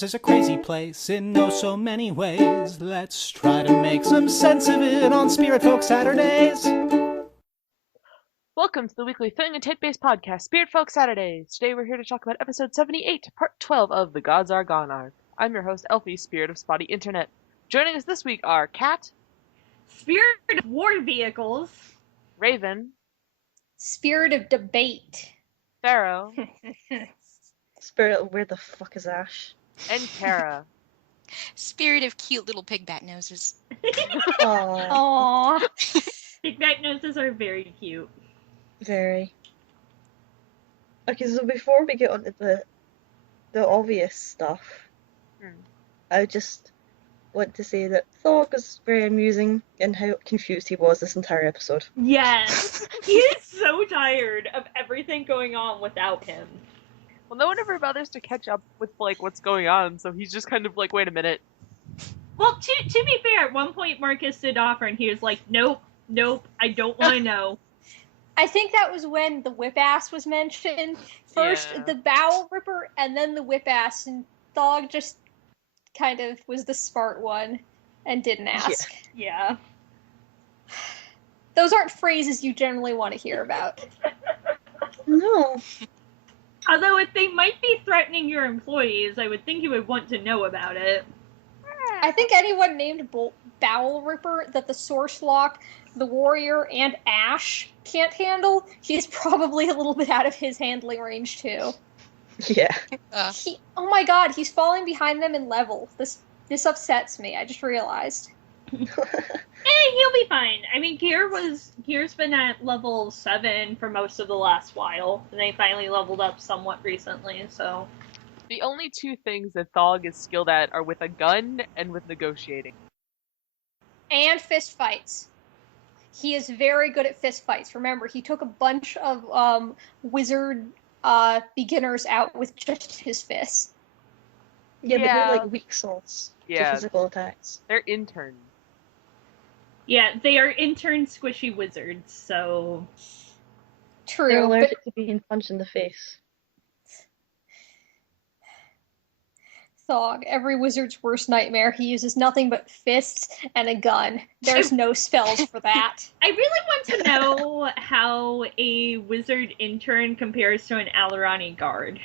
Mars is a crazy place in oh so many ways. Let's try to make some sense of it on Spiritfolk Saturdays. Welcome to the weekly thing and tit-based podcast, Spiritfolk Saturdays. Today we're here to talk about episode 78, part 12 of The Gods Are Gone arc. I'm your host, Elfy, Spirit of Spotty Internet. Joining us this week are Kat, Spirit of War Vehicles, Raven, Spirit of Debate, Pharaoh, Spirit of where the fuck is Ashe? and Kara. Spirit of cute little pigbat noses. Aww. Aww. Pigback noses are very cute. Very. Okay, so before we get onto the obvious stuff, I just want to say that Thog was very amusing in how confused he was this entire episode. Yes! He is so tired of everything going on without him. Well, no one ever bothers to catch up with, what's going on, so he's just kind of like, wait a minute. Well, to be fair, at one point Marcus did offer and he was like, nope, I don't want to know. I think that was when the whip ass was mentioned. First the bowel ripper and then the whip ass, and Thog just kind of was the smart one and didn't ask. Yeah. Those aren't phrases you generally want to hear about. No. Although if they might be threatening your employees, I would think you would want to know about it. I think anyone named Bowel Ripper that the Source Lock, the Warrior, and Ashe can't handle, he's probably a little bit out of his handling range too. Yeah. Oh my god, he's falling behind them in level. This upsets me, I just realized. He'll be fine. I mean, Kier's been at level 7 for most of the last while, and they finally leveled up somewhat recently, so... The only two things that Thog is skilled at are with a gun and with negotiating. And fist fights. He is very good at fist fights. Remember, he took a bunch of wizard beginners out with just his fists. Yeah, but they're like weak sauce to physical attacks. They're interns. Yeah, they are intern squishy wizards, so... True. They're allergic to being punched in the face. Thog, every wizard's worst nightmare. He uses nothing but fists and a gun. There's no spells for that. I really want to know how a wizard intern compares to an alllll guard.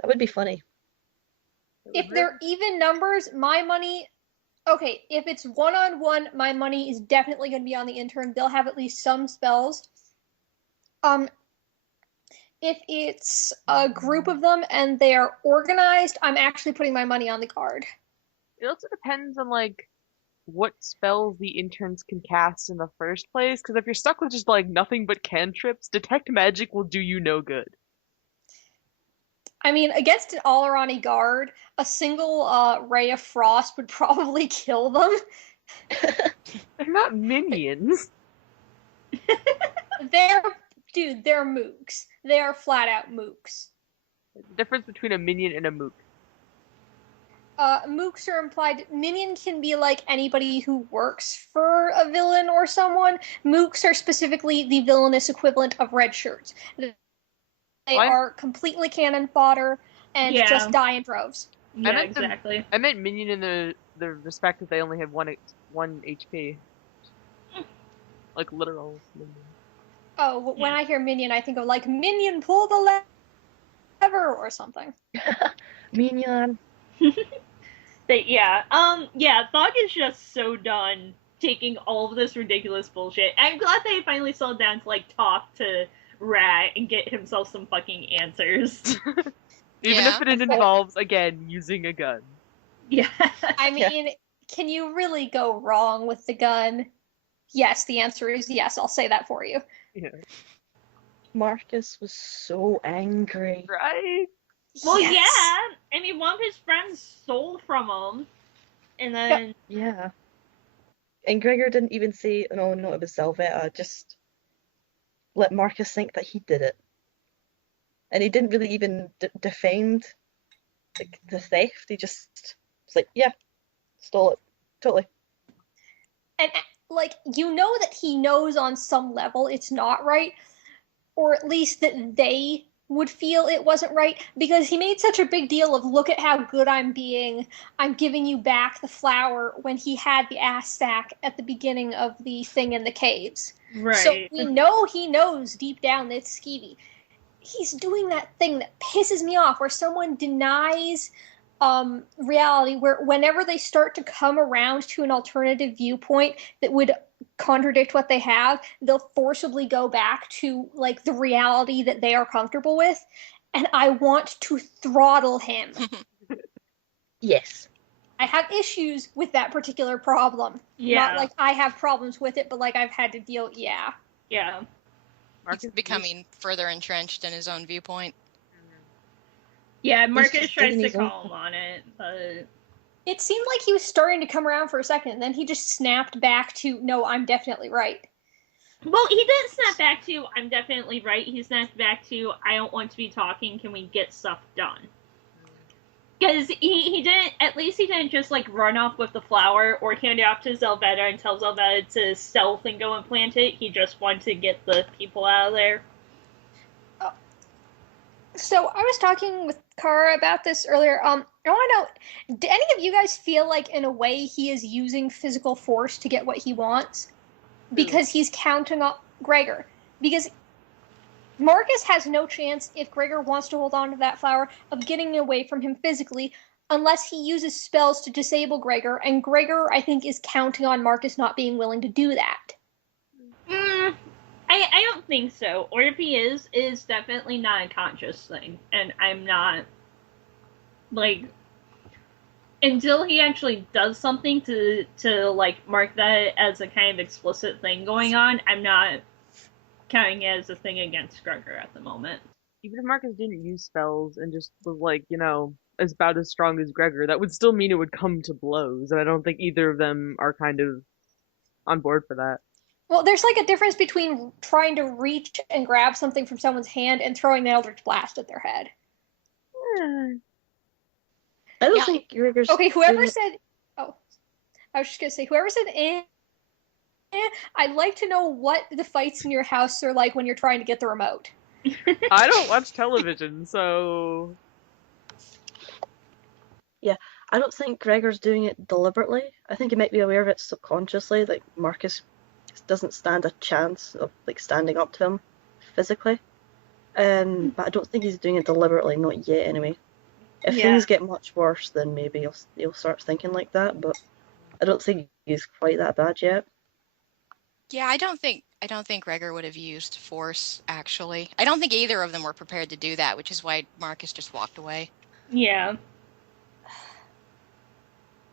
That would be funny. If they're even numbers, my money... Okay, if it's one-on-one, my money is definitely going to be on the intern. They'll have at least some spells. If it's a group of them and they are organized, I'm actually putting my money on the guard. It also depends on, what spells the interns can cast in the first place, because if you're stuck with just, nothing but cantrips, Detect Magic will do you no good. I mean, against an alllll guard, a single ray of frost would probably kill them. They're not minions. They're mooks. They are flat-out mooks. The difference between a minion and a mook. Mooks are implied. Minion can be like anybody who works for a villain or someone. Mooks are specifically the villainous equivalent of red shirts. They are completely cannon fodder and just die in droves. Yeah, exactly. I meant minion in the respect that they only have one HP. Like literal minion. Oh, when I hear minion, I think of minion pull the lever or something. Minion. But Thog is just so done taking all of this ridiculous bullshit. I'm glad they finally settled down to talk to Rat and get himself some fucking answers. Even if it involves, again, using a gun. Yeah. I mean, can you really go wrong with the gun? Yes, the answer is yes, I'll say that for you. Yeah. Marcus was so angry. Right? Well, yeah. I mean, one of his friends stole from him. And then... Yeah. And Gregor didn't even say, no, it was Zelvetta. Just let Marcus think that he did it. And he didn't really even defend the theft. He just was like, yeah, stole it. Totally. And, you know that he knows on some level it's not right, or at least that they would feel it wasn't right, because he made such a big deal of, look at how good I'm being, I'm giving you back the flower, when he had the ass sack at the beginning of the thing in the caves. Right. So we know he knows deep down that it's skeevy. He's doing that thing that pisses me off, where someone denies reality, where whenever they start to come around to an alternative viewpoint that would contradict what they have, they'll forcibly go back to like the reality that they are comfortable with, and I want to throttle him. Yes. I have issues with that particular problem. Yeah. Not like I have problems with it, but like I've had to deal. Yeah. He's becoming further entrenched in his own viewpoint. Yeah, Marcus just tries doing to his own- call him on it, but It seemed like he was starting to come around for a second, and then he just snapped back to, no, I'm definitely right. well, he didn't snap back to, I'm definitely right. He snapped back to, I don't want to be talking, can we get stuff done? Because he didn't, at least he didn't just like run off with the flower or hand it off to Zelveta and tell Zelveta to stealth and go and plant it. He just wanted to get the people out of there. So I was talking with Kara about this earlier. I want to know, do any of you guys feel like in a way he is using physical force to get what he wants? Because he's counting on Gregor. Because Marcus has no chance, if Gregor wants to hold on to that flower, of getting away from him physically, unless he uses spells to disable Gregor, and Gregor, I think, is counting on Marcus not being willing to do that. I don't think so. Or if he is definitely not a conscious thing. And I'm not, like, until he actually does something to like, mark that as a kind of explicit thing going on, I'm not counting it as a thing against Gregor at the moment. Even if Marcus didn't use spells and just was like, as about as strong as Gregor, that would still mean it would come to blows, and I don't think either of them are kind of on board for that. Well, there's like a difference between trying to reach and grab something from someone's hand and throwing an Eldritch Blast at their head. I don't think Gregor's... Okay, whoever said... Oh, I was just going to say, whoever said, I'd like to know what the fights in your house are like when you're trying to get the remote. I don't watch television, so... Yeah, I don't think Gregor's doing it deliberately. I think he might be aware of it subconsciously, like Marcus doesn't stand a chance of like standing up to him physically. But I don't think he's doing it deliberately, not yet anyway. If things get much worse, then maybe he'll start thinking like that, but I don't think he's quite that bad yet. Yeah, I don't think Gregor would have used force, actually. I don't think either of them were prepared to do that, which is why Marcus just walked away. Yeah.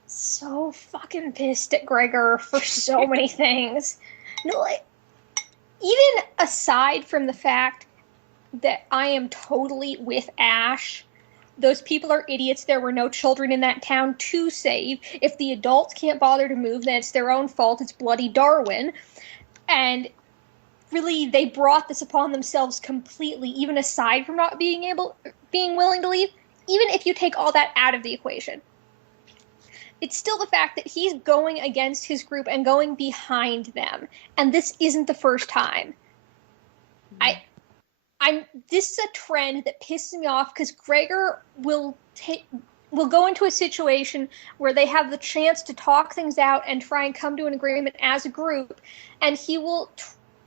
So fucking pissed at Gregor for so many things. No, like, even aside from the fact that I am totally with Ashe, those people are idiots. There were no children in that town to save. If the adults can't bother to move, then it's their own fault. It's bloody Darwin. And really, they brought this upon themselves completely, even aside from not being willing to leave. Even if you take all that out of the equation, it's still the fact that he's going against his group and going behind them. And this isn't the first time. This is a trend that pisses me off, because Gregor will go into a situation where they have the chance to talk things out and try and come to an agreement as a group, and he will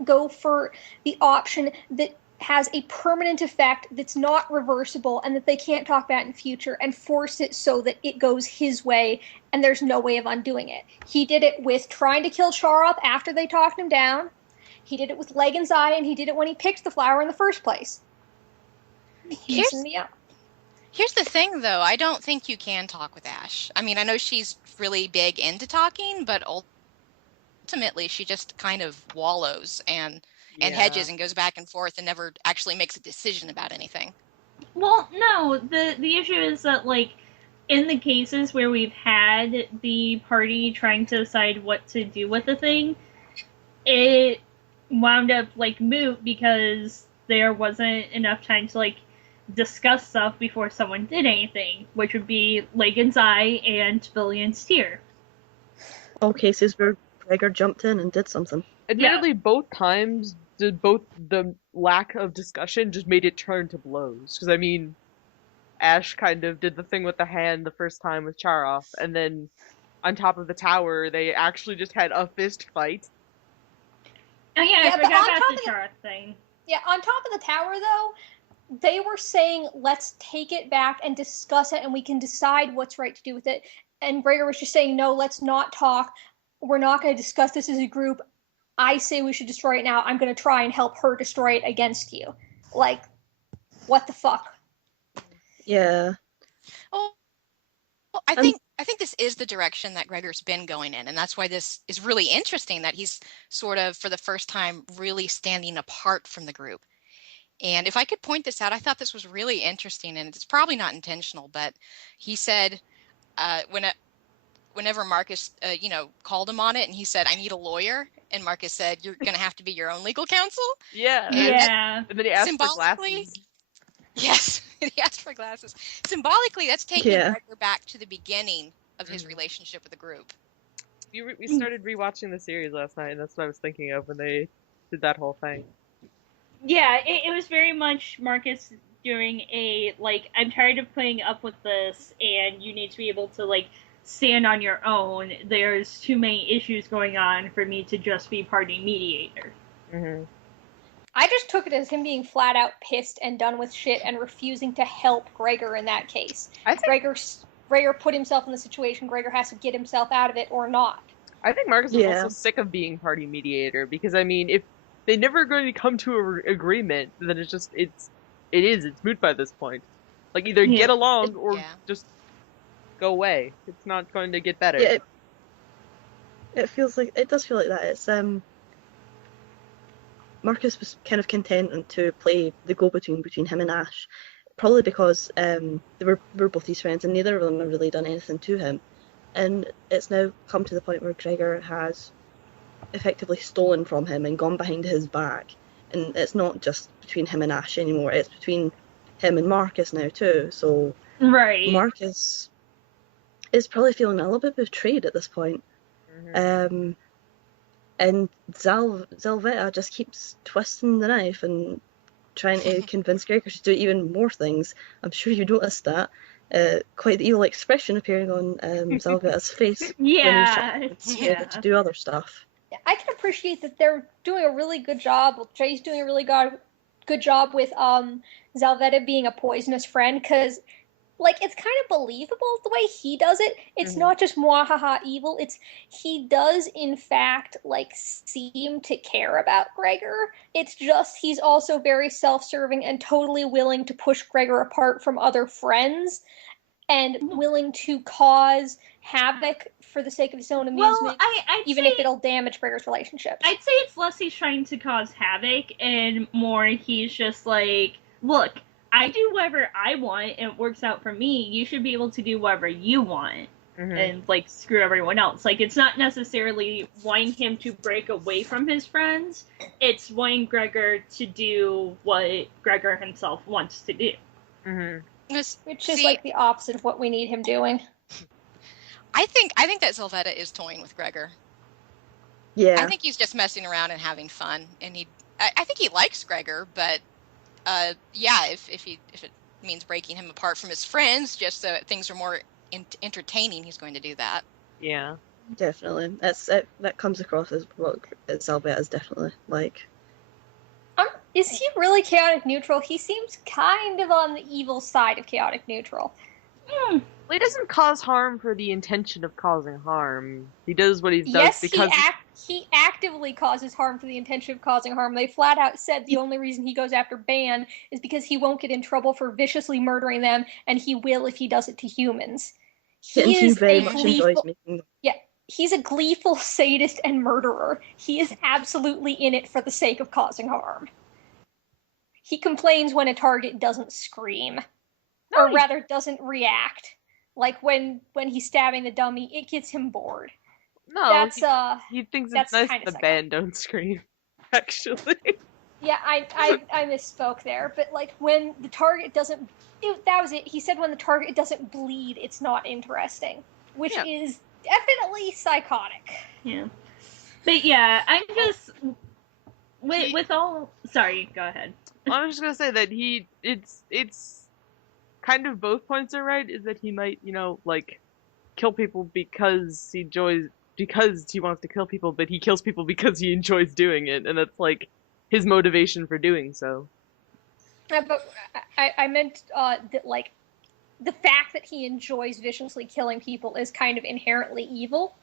go for the option that has a permanent effect that's not reversible and that they can't talk about in future, and force it so that it goes his way and there's no way of undoing it. He did it with trying to kill Charoth after they talked him down. He did it with Legan's Eye, and he did it when he picked the flower in the first place. Here's the thing, though. I don't think you can talk with Ashe. I mean, I know she's really big into talking, but ultimately she just kind of wallows and hedges and goes back and forth and never actually makes a decision about anything. Well, no, the issue is that, like, in the cases where we've had the party trying to decide what to do with the thing, it wound up, like, moot because there wasn't enough time to, like, discuss stuff before someone did anything, which would be Legan's Eye and Billions Tear. All cases where Gregor jumped in and did something. Admittedly, both times both the lack of discussion just made it turn to blows. Because, I mean, Ashe kind of did the thing with the hand the first time with Charoth, and then on top of the tower, they actually just had a fist fight. Oh yeah, I forgot about the Charoth thing. Yeah, on top of the tower, though, they were saying, let's take it back and discuss it, and we can decide what's right to do with it. And Gregor was just saying, no, let's not talk. We're not going to discuss this as a group. I say we should destroy it now. I'm going to try and help her destroy it against you. Like, what the fuck? Yeah. Oh, well, I think this is the direction that Gregor's been going in, and that's why this is really interesting, that he's sort of, for the first time, really standing apart from the group. And if I could point this out, I thought this was really interesting, and it's probably not intentional, but he said whenever Marcus, called him on it, and he said, "I need a lawyer," and Marcus said, "You're going to have to be your own legal counsel." Yeah. And then he asked for glasses. Yes, he asked for glasses. Symbolically, that's taking Gregor back to the beginning of his relationship with the group. We started rewatching the series last night, and that's what I was thinking of when they did that whole thing. Yeah, it was very much Marcus doing I'm tired of putting up with this, and you need to be able to, stand on your own. There's too many issues going on for me to just be party mediator. Mm-hmm. I just took it as him being flat out pissed and done with shit and refusing to help Gregor in that case. Gregor put himself in the situation. Gregor has to get himself out of it or not. I think Marcus is also sick of being party mediator, because, I mean, if they're never going to come to an agreement, then it's moot by this point. Either get along or just go away. It's not going to get better. Yeah, it does feel like that. It's Marcus was kind of content to play the go-between between him and Ashe, probably because they were both his friends, and neither of them have really done anything to him. And it's now come to the point where Gregor has effectively stolen from him and gone behind his back. And it's not just between him and Ashe anymore, it's between him and Marcus now too. So Marcus is probably feeling a little bit betrayed at this point. Mm-hmm. And Zelvetta just keeps twisting the knife and trying to convince Gregor to do even more things. I'm sure you noticed that. Quite the evil expression appearing on Zelvetta's face when he's trying to do other stuff. I can appreciate that they're doing a really good job. Jay's doing a really good job with Zelvetta being a poisonous friend, because it's kind of believable the way he does it. It's not just mwahaha evil. It's he does in fact seem to care about Gregor. It's just he's also very self-serving and totally willing to push Gregor apart from other friends and willing to cause havoc for the sake of his own amusement, even if it'll damage Gregor's relationships. I'd say it's less he's trying to cause havoc and more he's just look, I do whatever I want and it works out for me. You should be able to do whatever you want and screw everyone else. It's not necessarily wanting him to break away from his friends. It's wanting Gregor to do what Gregor himself wants to do. Mm-hmm. Which is the opposite of what we need him doing. I think that Zelvetta is toying with Gregor. Yeah. I think he's just messing around and having fun, and I think he likes Gregor, but if it means breaking him apart from his friends just so that things are more entertaining, he's going to do that. Yeah, definitely. That comes across as what Zelvetta is definitely like. Is he really chaotic neutral? He seems kind of on the evil side of chaotic neutral. Well, he doesn't cause harm for the intention of causing harm. He does what he does because he actively causes harm for the intention of causing harm. They flat out said the only reason he goes after Ban is because he won't get in trouble for viciously murdering them, and he will if he does it to humans. He's a gleeful sadist and murderer. He is absolutely in it for the sake of causing harm. He complains when a target doesn't scream. Or rather, doesn't react. When he's stabbing the dummy, it gets him bored. No, he thinks it's nice that the band don't scream, actually. Yeah, I misspoke there, but when the target doesn't... that was it. He said when the target doesn't bleed, it's not interesting. Which is definitely psychotic. Yeah. But yeah, I'm just... with all... Sorry, go ahead. I was just gonna say that it's kind of both points are right, is that he might, like, kill people because he wants to kill people, but he kills people because he enjoys doing it, and that's, like, his motivation for doing so. Yeah, but I meant that, like, the fact that he enjoys viciously killing people is kind of inherently evil.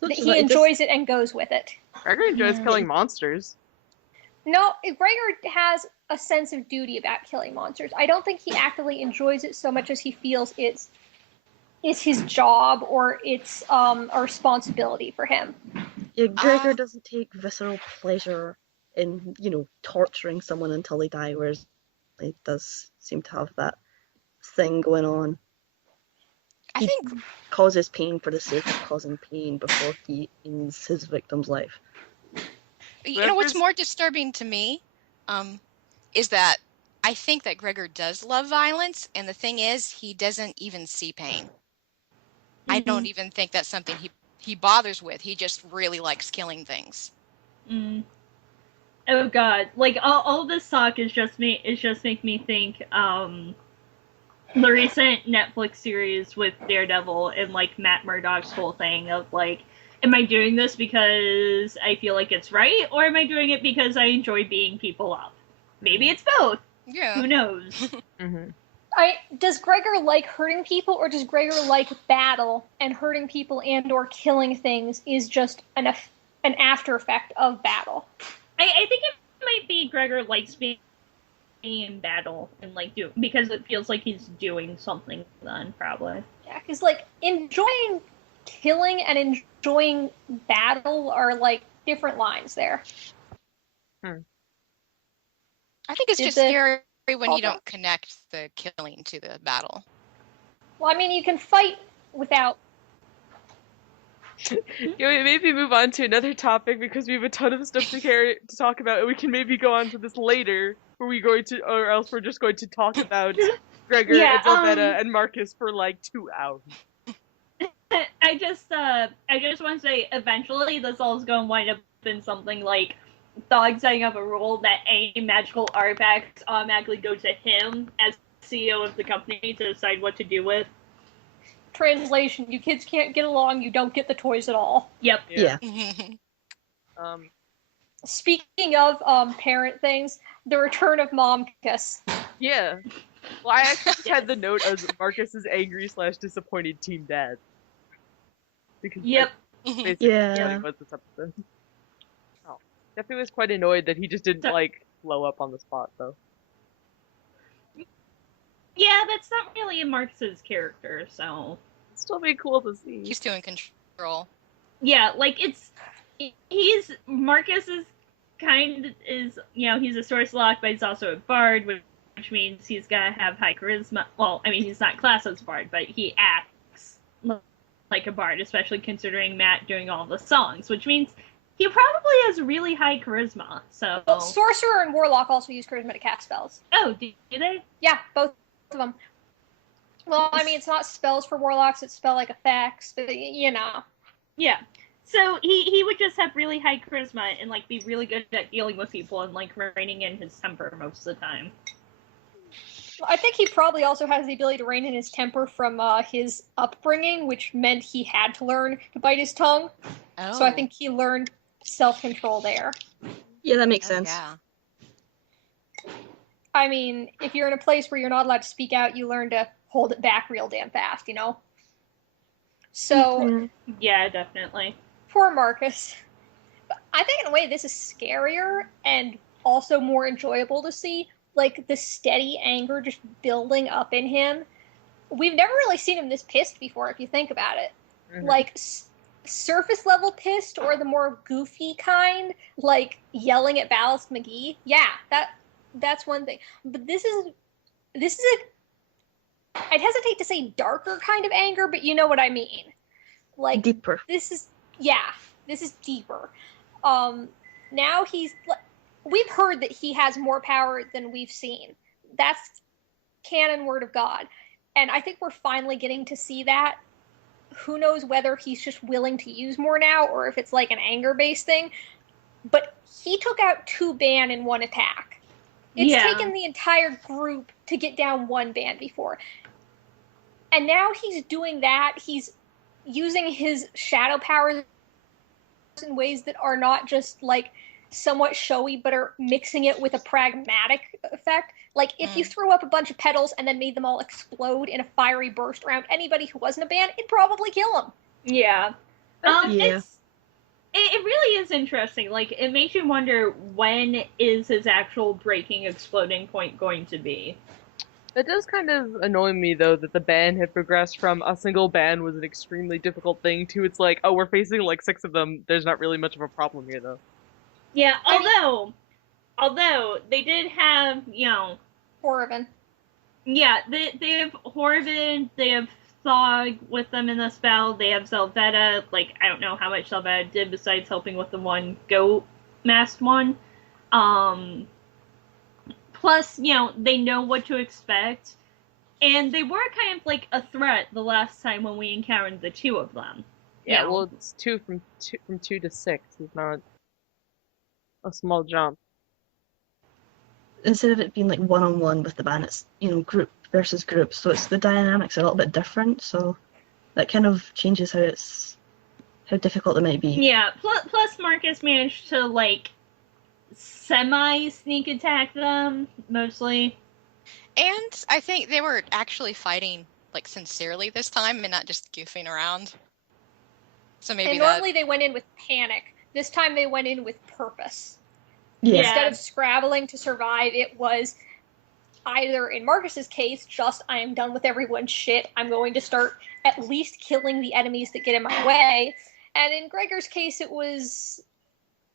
That he enjoys it and goes with it. Gregor enjoys killing monsters. No, Gregor has a sense of duty about killing monsters. I don't think he actively enjoys it so much as he feels it's his job or it's a responsibility for him. Yeah, Gregor doesn't take visceral pleasure in, torturing someone until they die, whereas he does seem to have that thing going on. I think causes pain for the sake of causing pain before he ends his victim's life. You know what's more disturbing to me is that I think that Gregor does love violence, and the thing is, he doesn't even see pain. Mm-hmm. I don't even think that's something he bothers with. He just really likes killing things. Mm. Oh God! Like all this talk is just make me think. The recent Netflix series with Daredevil and, like, Matt Murdock's whole thing of, like, am I doing this because I feel like it's right, or am I doing it because I enjoy beating people up? Maybe it's both. Yeah. Who knows? Mm-hmm. Does Gregor like hurting people, or does Gregor like battle, and hurting people and or killing things is just an after effect of battle? I think it might be Gregor likes being in battle and, like, because it feels like he's doing something then, probably. Yeah, because, like, enjoying killing and enjoying battle are, like, different lines there. I think it's just scary when you don't connect the killing to the battle. Well, I mean, you can fight without... Maybe move on to another topic, because we have a ton of stuff to talk about, and we can maybe go on to this later. Or else we're just going to talk about Gregor and Zelvetta and Marcus for like 2 hours. I just want to say, eventually this all is going to wind up in something like Thog setting up a rule that any magical artifacts automatically go to him as CEO of the company to decide what to do with. Translation: you kids can't get along, you don't get the toys at all. Yep. Yeah. Speaking of parent things, the return of Momkus. Yeah. Well, I actually had the note as Marcus's angry / disappointed teen dad. Because yep. Basically was this episode. Oh. Definitely was quite annoyed that he just didn't blow up on the spot, though. Yeah, that's not really in Marcus's character, so it'd still be cool to see. He's too in control. Yeah, like Marcus is he's a source lock, but he's also a bard, which means he's gotta have high charisma. Well, I mean, he's not classed as a bard, but he acts like a bard, especially considering Matt doing all the songs, which means he probably has really high charisma. So Sorcerer and Warlock also use charisma to cast spells. Oh, do they? Yeah, both of them. Well, I mean, it's not spells for Warlocks, it's spell-like effects, but, Yeah. So he would just have really high charisma and, like, be really good at dealing with people and, like, reining in his temper most of the time. I think he probably also has the ability to rein in his temper from his upbringing, which meant he had to learn to bite his tongue. Oh. So I think he learned self-control there. Yeah, that makes sense. Yeah. I mean, if you're in a place where you're not allowed to speak out, you learn to hold it back real damn fast, So... Yeah, definitely. Poor Marcus. But I think in a way this is scarier and also more enjoyable to see, like, the steady anger just building up in him. We've never really seen him this pissed before, if you think about it. Mm-hmm. Like, surface level pissed, or the more goofy kind, like yelling at Ballast McGee. Yeah, that's one thing. But this is I'd hesitate to say darker kind of anger, but you know what I mean. Like, deeper. This is deeper. Now we've heard that he has more power than we've seen. That's canon word of God. And I think we're finally getting to see that. Who knows whether he's just willing to use more now, or if it's like an anger-based thing. but he took out 2 band in one attack. It's taken the entire group to get down 1 band before. And now he's doing that. He's using his shadow powers in ways that are not just like somewhat showy, but are mixing it with a pragmatic effect. Like if you threw up a bunch of petals and then made them all explode in a fiery burst around anybody who wasn't a band, it'd probably kill them. Yeah. It really is interesting. Like, it makes you wonder, when is his actual breaking exploding point going to be? It does kind of annoy me, though, that the ban had progressed from a single ban was an extremely difficult thing to it's like, oh, we're facing like 6 of them. There's not really much of a problem here, though. Yeah, although they did have, Horriban. Yeah, they have Horriban, they have Thog with them in the spell, they have Zelveta. Like, I don't know how much Zelveta did besides helping with the one goat masked one. Plus, they know what to expect. And they were kind of like a threat the last time when we encountered the 2 of them. Yeah, well, it's 2 from 2 to 6. It's not a small jump. Instead of it being like one-on-one with the band, it's, group versus group, so it's the dynamics are a little bit different, so that kind of changes how difficult it might be. Yeah, plus Marcus managed to, like, semi-sneak attack them, mostly. And I think they were actually fighting, like, sincerely this time and not just goofing around. So maybe and normally they went in with panic. This time they went in with purpose. Yeah. Instead of scrabbling to survive, it was either, in Marcus's case, just, I am done with everyone's shit, I'm going to start at least killing the enemies that get in my way. And in Gregor's case, it was,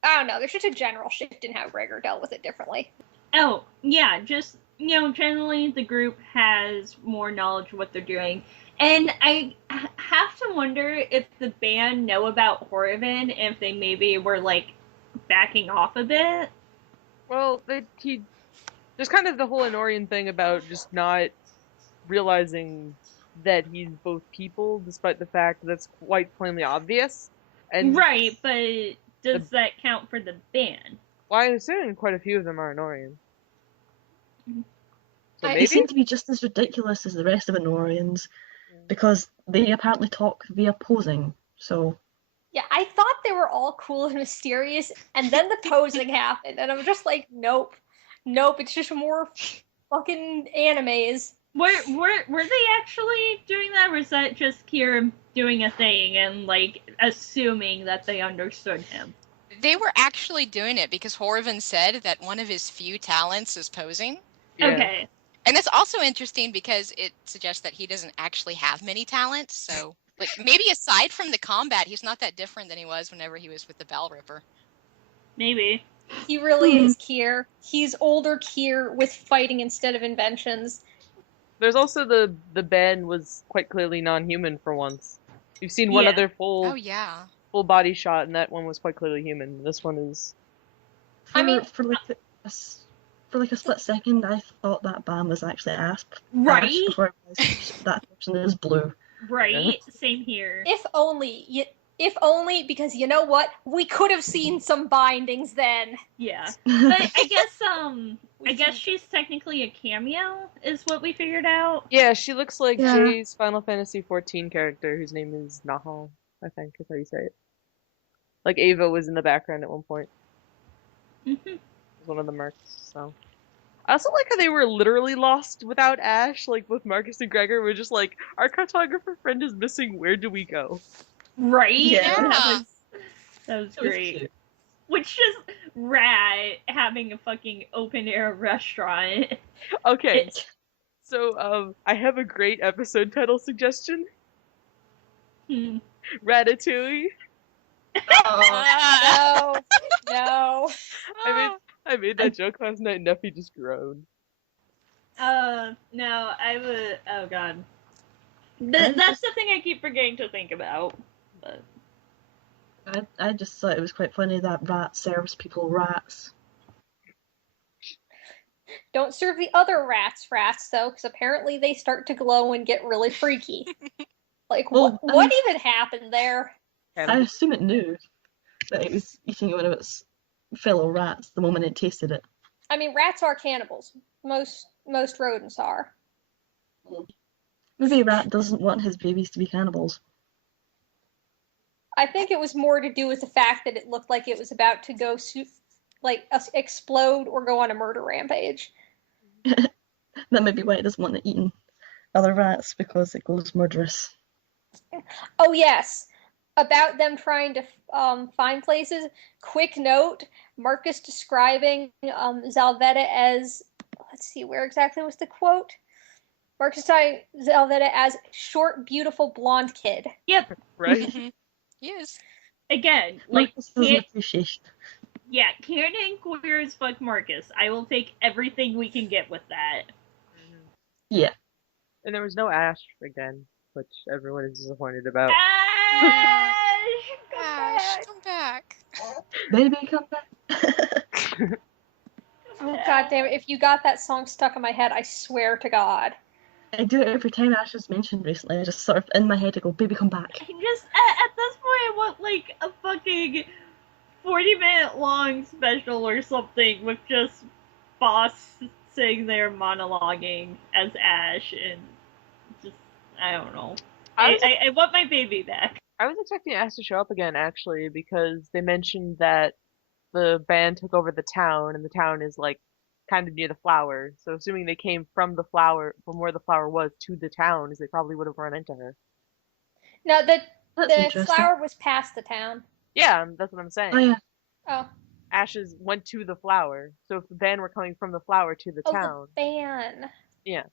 I don't know, there's just a general shift in how Gregor dealt with it differently. Oh, yeah, just, generally the group has more knowledge of what they're doing. And I have to wonder if the band know about Horriban, if they maybe were, like, backing off a bit. Well, there's kind of the whole Anorian thing about just not realizing that he's both people, despite the fact that's quite plainly obvious. And right, but does that count for the band? Well, I assume quite a few of them are Anorian. So They seem to be just as ridiculous as the rest of Anorians, because they apparently talk via posing, so... Yeah, I thought they were all cool and mysterious, and then the posing happened, and I'm just like, nope, it's just more fucking animes. Were they actually doing that, or was that just Kira doing a thing and, like, assuming that they understood him? They were actually doing it because Horriban said that one of his few talents is posing. Yeah. Okay. And that's also interesting because it suggests that he doesn't actually have many talents, so... Like, maybe aside from the combat, he's not that different than he was whenever he was with the Bell Ripper. Maybe. He really is Kier. He's older Kier with fighting instead of inventions. There's also the Ben was quite clearly non-human for once. You've seen one other full body shot, and that one was quite clearly human. This one is... For like a split second, I thought that band was actually Ashe. Right? Ashe before I realized that person is blue. Right, same here. If only, because you know what? We could have seen some bindings then. Yeah. But I guess she's technically a cameo, is what we figured out. Yeah, she looks like Jay's Final Fantasy XIV character, whose name is Nahal, I think is how you say it. Like, Ava was in the background at one point. Mm-hmm. One of the mercs, so... I also like how they were literally lost without Ashe, like, both Marcus and Gregor were just like, our cartographer friend is missing, where do we go? Right? Yeah. That was great. Which is rad, having a fucking open-air restaurant. Okay, so, I have a great episode title suggestion. Ratatouille. Oh, no. I made that joke last night and Neffy just groaned. No, oh god. That's the thing I keep forgetting to think about. But I just thought it was quite funny that rat serves people rats. Don't serve the other rats, though, because apparently they start to glow and get really freaky. Like, what even happened there? I assume it knew that it was eating one of its fellow rats the moment it tasted it. I mean, rats are cannibals. Most rodents are. Maybe a rat doesn't want his babies to be cannibals. I think it was more to do with the fact that it looked like it was about to go explode or go on a murder rampage. That might be why it doesn't want to eat other rats, because it goes murderous. Oh yes, about them trying to find places. Quick note: Marcus describing Zalvetta as, let's see, where exactly was the quote? Marcus describing Zalvetta as short, beautiful, blonde kid. Yep. Right. Yes. Again, Marcus has an appreciation. Yeah, canon queer as fuck Marcus. I will take everything we can get with that. Yeah. And there was no Ashe again, which everyone is disappointed about. Ash, come back. Baby, come back. Oh god damn it, if you got that song stuck in my head, I swear to God. I do it every time Ashe is mentioned recently. I just sort of, in my head, I go, baby, come back. I just, at this point, I want, like, a fucking 40-minute long special or something with just Boss sitting there monologuing as Ashe, and just, I don't know. I want my baby back. I was expecting Ashe to show up again, actually, because they mentioned that the band took over the town, and the town is, like, kind of near the flower. So assuming they came from the flower, from where the flower was, to the town, they probably would have run into her. No, the flower was past the town. Yeah, that's what I'm saying. Oh, yeah. Oh. Ashes went to the flower. So if the band were coming from the flower to the town. The band. Yeah.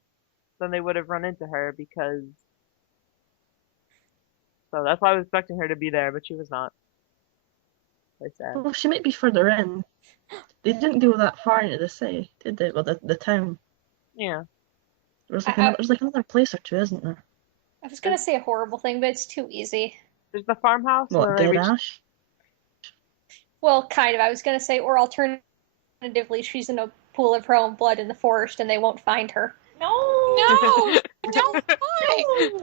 Then they would have run into her because. So that's why I was expecting her to be there, but she was not. Quite sad. Well, she might be further in. They didn't go that far into the city, did they? Well, the town. Yeah. There's like another place or two, isn't there? I was gonna say a horrible thing, but it's too easy. There's the farmhouse. What, dead Ashe? Well, kind of. I was gonna say, or alternatively, she's in a pool of her own blood in the forest, and they won't find her. No, don't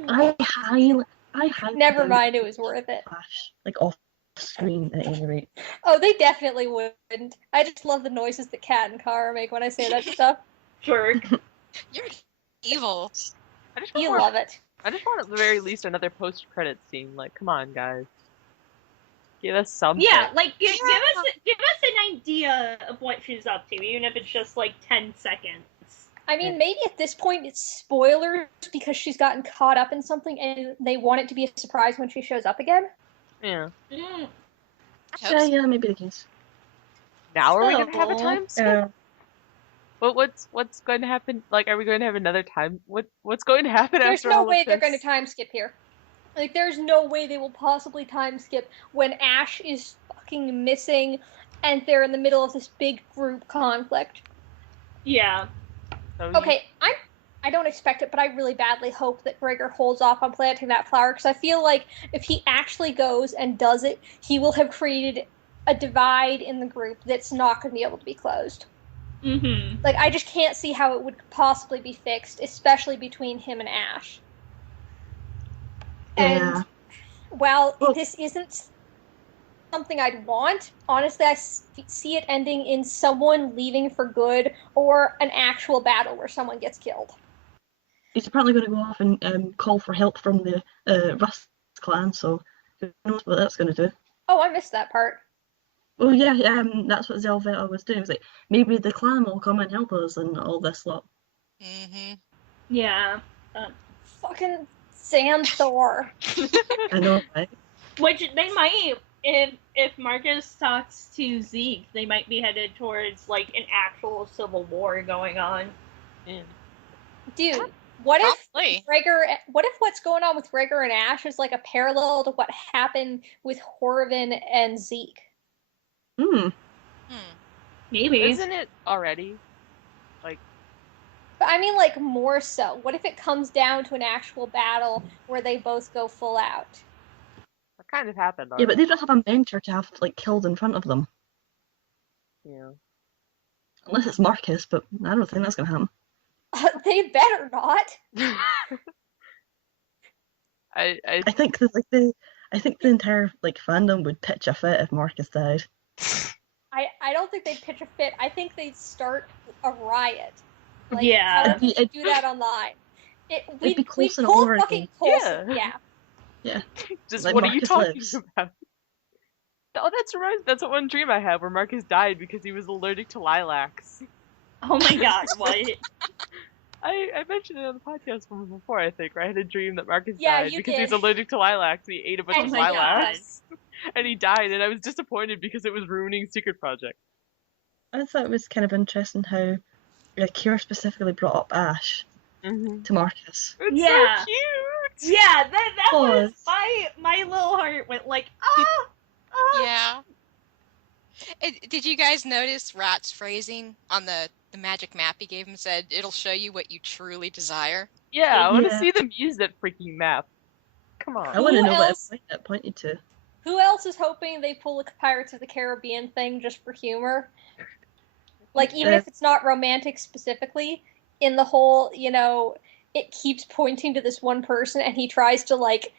I highly. Never mind, it was worth it. Ashe, like off screen at any rate. Oh, they definitely wouldn't. I just love the noises that Kat and Kara make when I say that stuff. Jerk. You're evil. You love it. I just want at the very least another post-credit scene. Like, come on, guys. Give us something. Yeah, like give us an idea of what she's up to, even if it's just like 10 seconds. I mean, maybe at this point it's spoilers because she's gotten caught up in something and they want it to be a surprise when she shows up again. Yeah. Yeah, maybe the case. Now are we going to have a time skip? But what's going to happen? Like, are we going to have another time? What's going to happen There's after no all of way this? they're going to time skip here. Like, there's no way they will possibly time skip when Ashe is fucking missing and they're in the middle of this big group conflict. Yeah. Okay, I don't expect it, but I really badly hope that Gregor holds off on planting that flower, because I feel like if he actually goes and does it, he will have created a divide in the group that's not going to be able to be closed. Mm-hmm. Like, I just can't see how it would possibly be fixed, especially between him and Ashe. Yeah. And while this isn't something I'd want, honestly, I see it ending in someone leaving for good or an actual battle where someone gets killed. He's apparently going to go off and call for help from the Rust clan, so who knows what that's going to do. Oh, I missed that part. Well, yeah, that's what Zelvetta was doing. It was like, maybe the clan will come and help us and all this lot. Mm-hmm. Yeah. Fucking Xanthor. I know, right? Which they might, if Marcus talks to Zeke, they might be headed towards, like, an actual civil war going on. Yeah. Dude, what Probably. if what's going on with Gregor and Ashe is like a parallel to what happened with Horvin and Zeke? Maybe. Isn't it already? Like, But I mean, like, more so. What if it comes down to an actual battle where they both go full out? that kind of happened already. Yeah, but they don't have a mentor to have, like, killed in front of them. Yeah. Unless it's Marcus, but I don't think that's going to happen. They better not. I think that, like, I think the entire, like, fandom would pitch a fit if Marcus died. I I don't think they'd pitch a fit. I think they'd start a riot. Like, Yeah. tell them to do that online. It'd be Coulson we'd pull all over fucking again. Coulson. Yeah. Just Like what Marcus are you talking lives. about? Oh, that's right. That's what one dream I had where Marcus died because he was allergic to lilacs. Oh my god, what? I mentioned it on the podcast from before, I think, right? I had a dream that Marcus Yeah, died you because did. he's allergic to lilacs and he ate a bunch Oh of my lilacs. And he died, and I was disappointed because it was ruining Secret Project. I thought it was kind of interesting how Kira specifically brought up Ashe to Marcus. It's so cute! Yeah, that was Pause. my little heart went like, ah! Yeah. Did you guys notice Rat's phrasing on the magic map he gave him? Said, it'll show you what you truly desire. Yeah, I want to Yeah. see them use that freaking map. Come on. I want to know what it pointed to. Who else is hoping they pull a Pirates of the Caribbean thing just for humor? Like, even if it's not romantic specifically, in the whole, it keeps pointing to this one person and he tries to, like,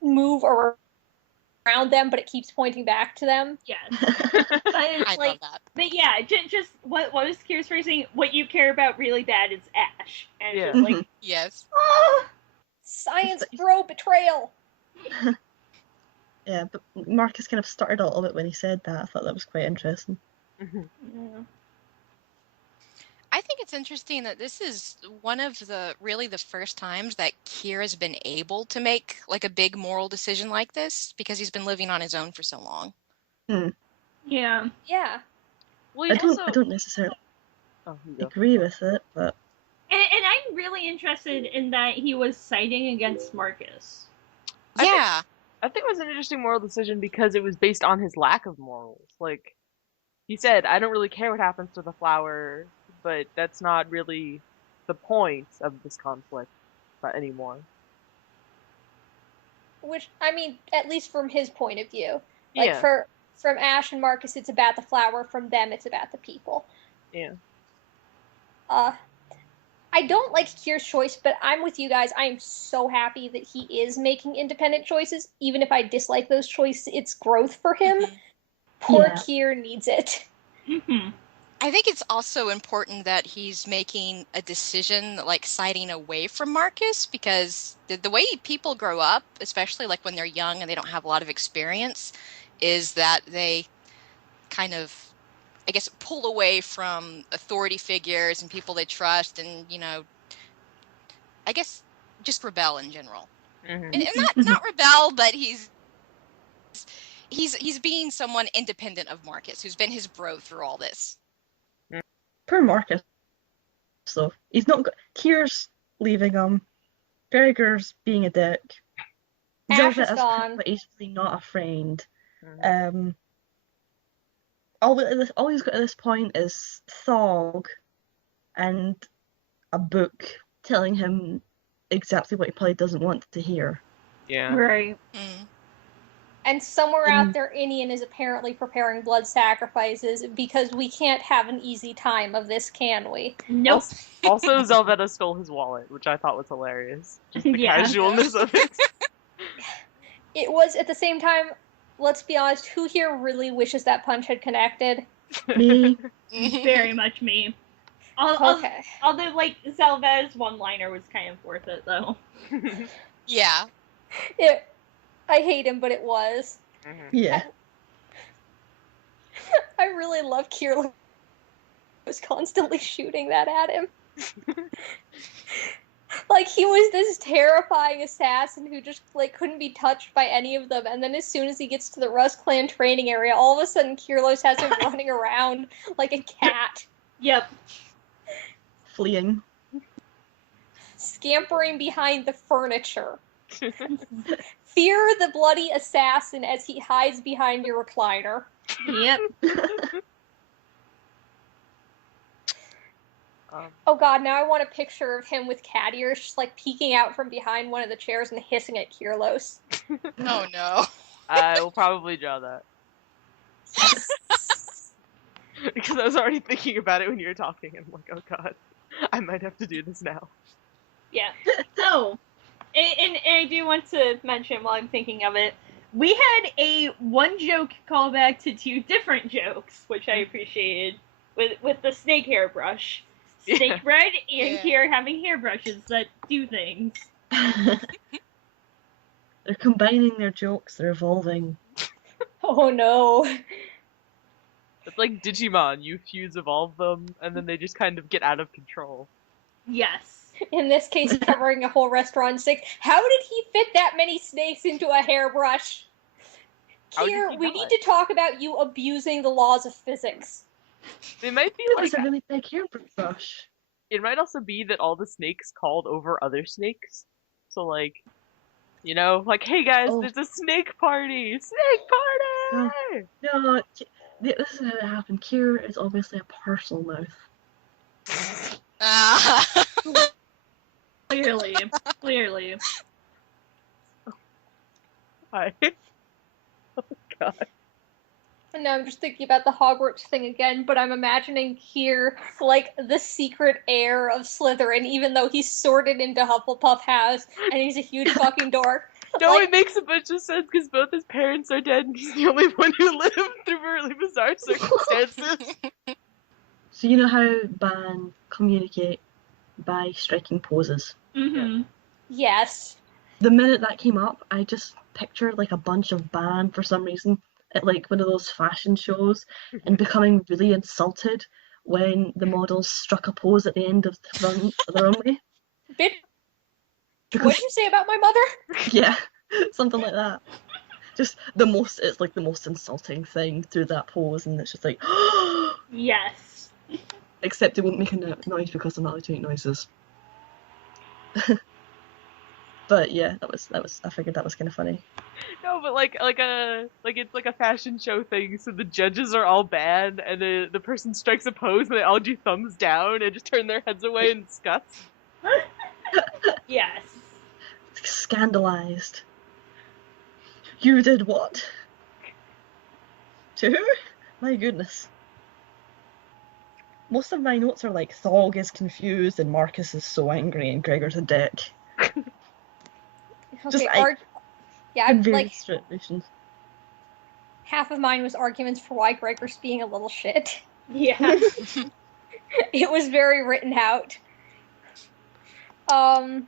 move around them, but it keeps pointing back to them. Yes. I love that. But yeah, just what was Kira's phrasing? What you care about really bad is Ashe. And Yeah. just like, yes. Science bro betrayal. Yeah, but Marcus kind of started all of it when he said that. I thought that was quite interesting. I think it's interesting that this is one of the first times that Kira's been able to make like a big moral decision like this because he's been living on his own for so long. Yeah. Yeah. Well, I don't necessarily agree with it, but And I'm really interested in that he was siding against Marcus. Yeah. I think it was an interesting moral decision because it was based on his lack of morals. Like, he said, I don't really care what happens to the flower, but that's not really the point of this conflict anymore. Which, I mean, at least from his point of view. Like, Yeah. from Ashe and Marcus, it's about the flower. From them, it's about the people. Yeah. I don't like Kier's choice, but I'm with you guys. I am so happy that he is making independent choices. Even if I dislike those choices, it's growth for him. Poor Kier needs it. I think it's also important that he's making a decision, like siding away from Marcus, because the way people grow up, especially like when they're young and they don't have a lot of experience, is that they kind of, I guess, pull away from authority figures and people they trust and, I guess just rebel in general. And not rebel, but he's being someone independent of Marcus, who's been his bro through all this. Poor Marcus, though. He's not. Kier's leaving him. Gregor's being a dick. Ashe is gone. But he's not a friend. All he's got at this point is Thog and a book telling him exactly what he probably doesn't want to hear. Yeah. Right. And somewhere out there, Inian is apparently preparing blood sacrifices because we can't have an easy time of this, can we? Nope. Also, Zelvetta stole his wallet, which I thought was hilarious. Just the casualness of it. It was, at the same time, let's be honest, who here really wishes that punch had connected? Me. Very much me. Okay. Although, like, Zelvetta's one-liner was kind of worth it, though. Yeah. I hate him, but it was. Yeah. I really love Kier was constantly shooting that at him. Like, he was this terrifying assassin who just, like, couldn't be touched by any of them, and then as soon as he gets to the Rust Clan training area, all of a sudden Kirlos has him running around like a cat. Yep. Fleeing. Scampering behind the furniture. Fear the bloody assassin as he hides behind your recliner. Yep. Oh god, now I want a picture of him with cat ears just like peeking out from behind one of the chairs and hissing at Kirlos. Oh no. I will probably draw that. Because I was already thinking about it when you were talking. I'm like, oh god, I might have to do this now. Yeah. So, and I do want to mention while I'm thinking of it, We had a one joke callback to two different jokes, which I appreciated, with the snake hairbrush. Snake bread and Kier having hairbrushes that do things. They're combining their jokes, they're evolving. Oh no. It's like Digimon, you fuse evolve them, and then they just kind of get out of control. Yes. In this case, covering a whole restaurant in snakes. How did he fit that many snakes into a hairbrush? Kier, we need to talk about you abusing the laws of physics. They might be like a really big hairbrush. It might also be that all the snakes called over other snakes. So like, you know, like, hey guys, there's a snake party! Snake party! No, this is how it happened. Kier is obviously a parcel mouth. Clearly. Hi. Oh god. And now I'm just thinking about the Hogwarts thing again, but I'm imagining here, like, the secret heir of Slytherin, even though he's sorted into Hufflepuff House, and he's a huge fucking dork. No, like, it makes a bunch of sense, because both his parents are dead, and he's the only one who lived through really bizarre circumstances. So you know how Ban communicate by striking poses? Mm-hmm. Yes. The minute that came up, I just pictured, like, a bunch of Ban, for some reason, at like one of those fashion shows, and becoming really insulted when the models struck a pose at the end of the runway. Bitch, what'd you say about my mother? Yeah, something like that. Just it's like the most insulting thing through that pose, and it's just like, yes. Except it won't make a noise because I'm not allowed to make noises. But yeah, that was. I figured that was kind of funny. No, but it's like a fashion show thing. So the judges are all bad, and the person strikes a pose, and they all do thumbs down and just turn their heads away in disgust. Yes. Scandalized. You did what? To who? My goodness. Most of my notes are like Thog is confused and Marcus is so angry and Gregor's a dick. Okay, like situations. half of mine was arguments for why Gregor's being a little shit. Yeah. It was very written out. Oh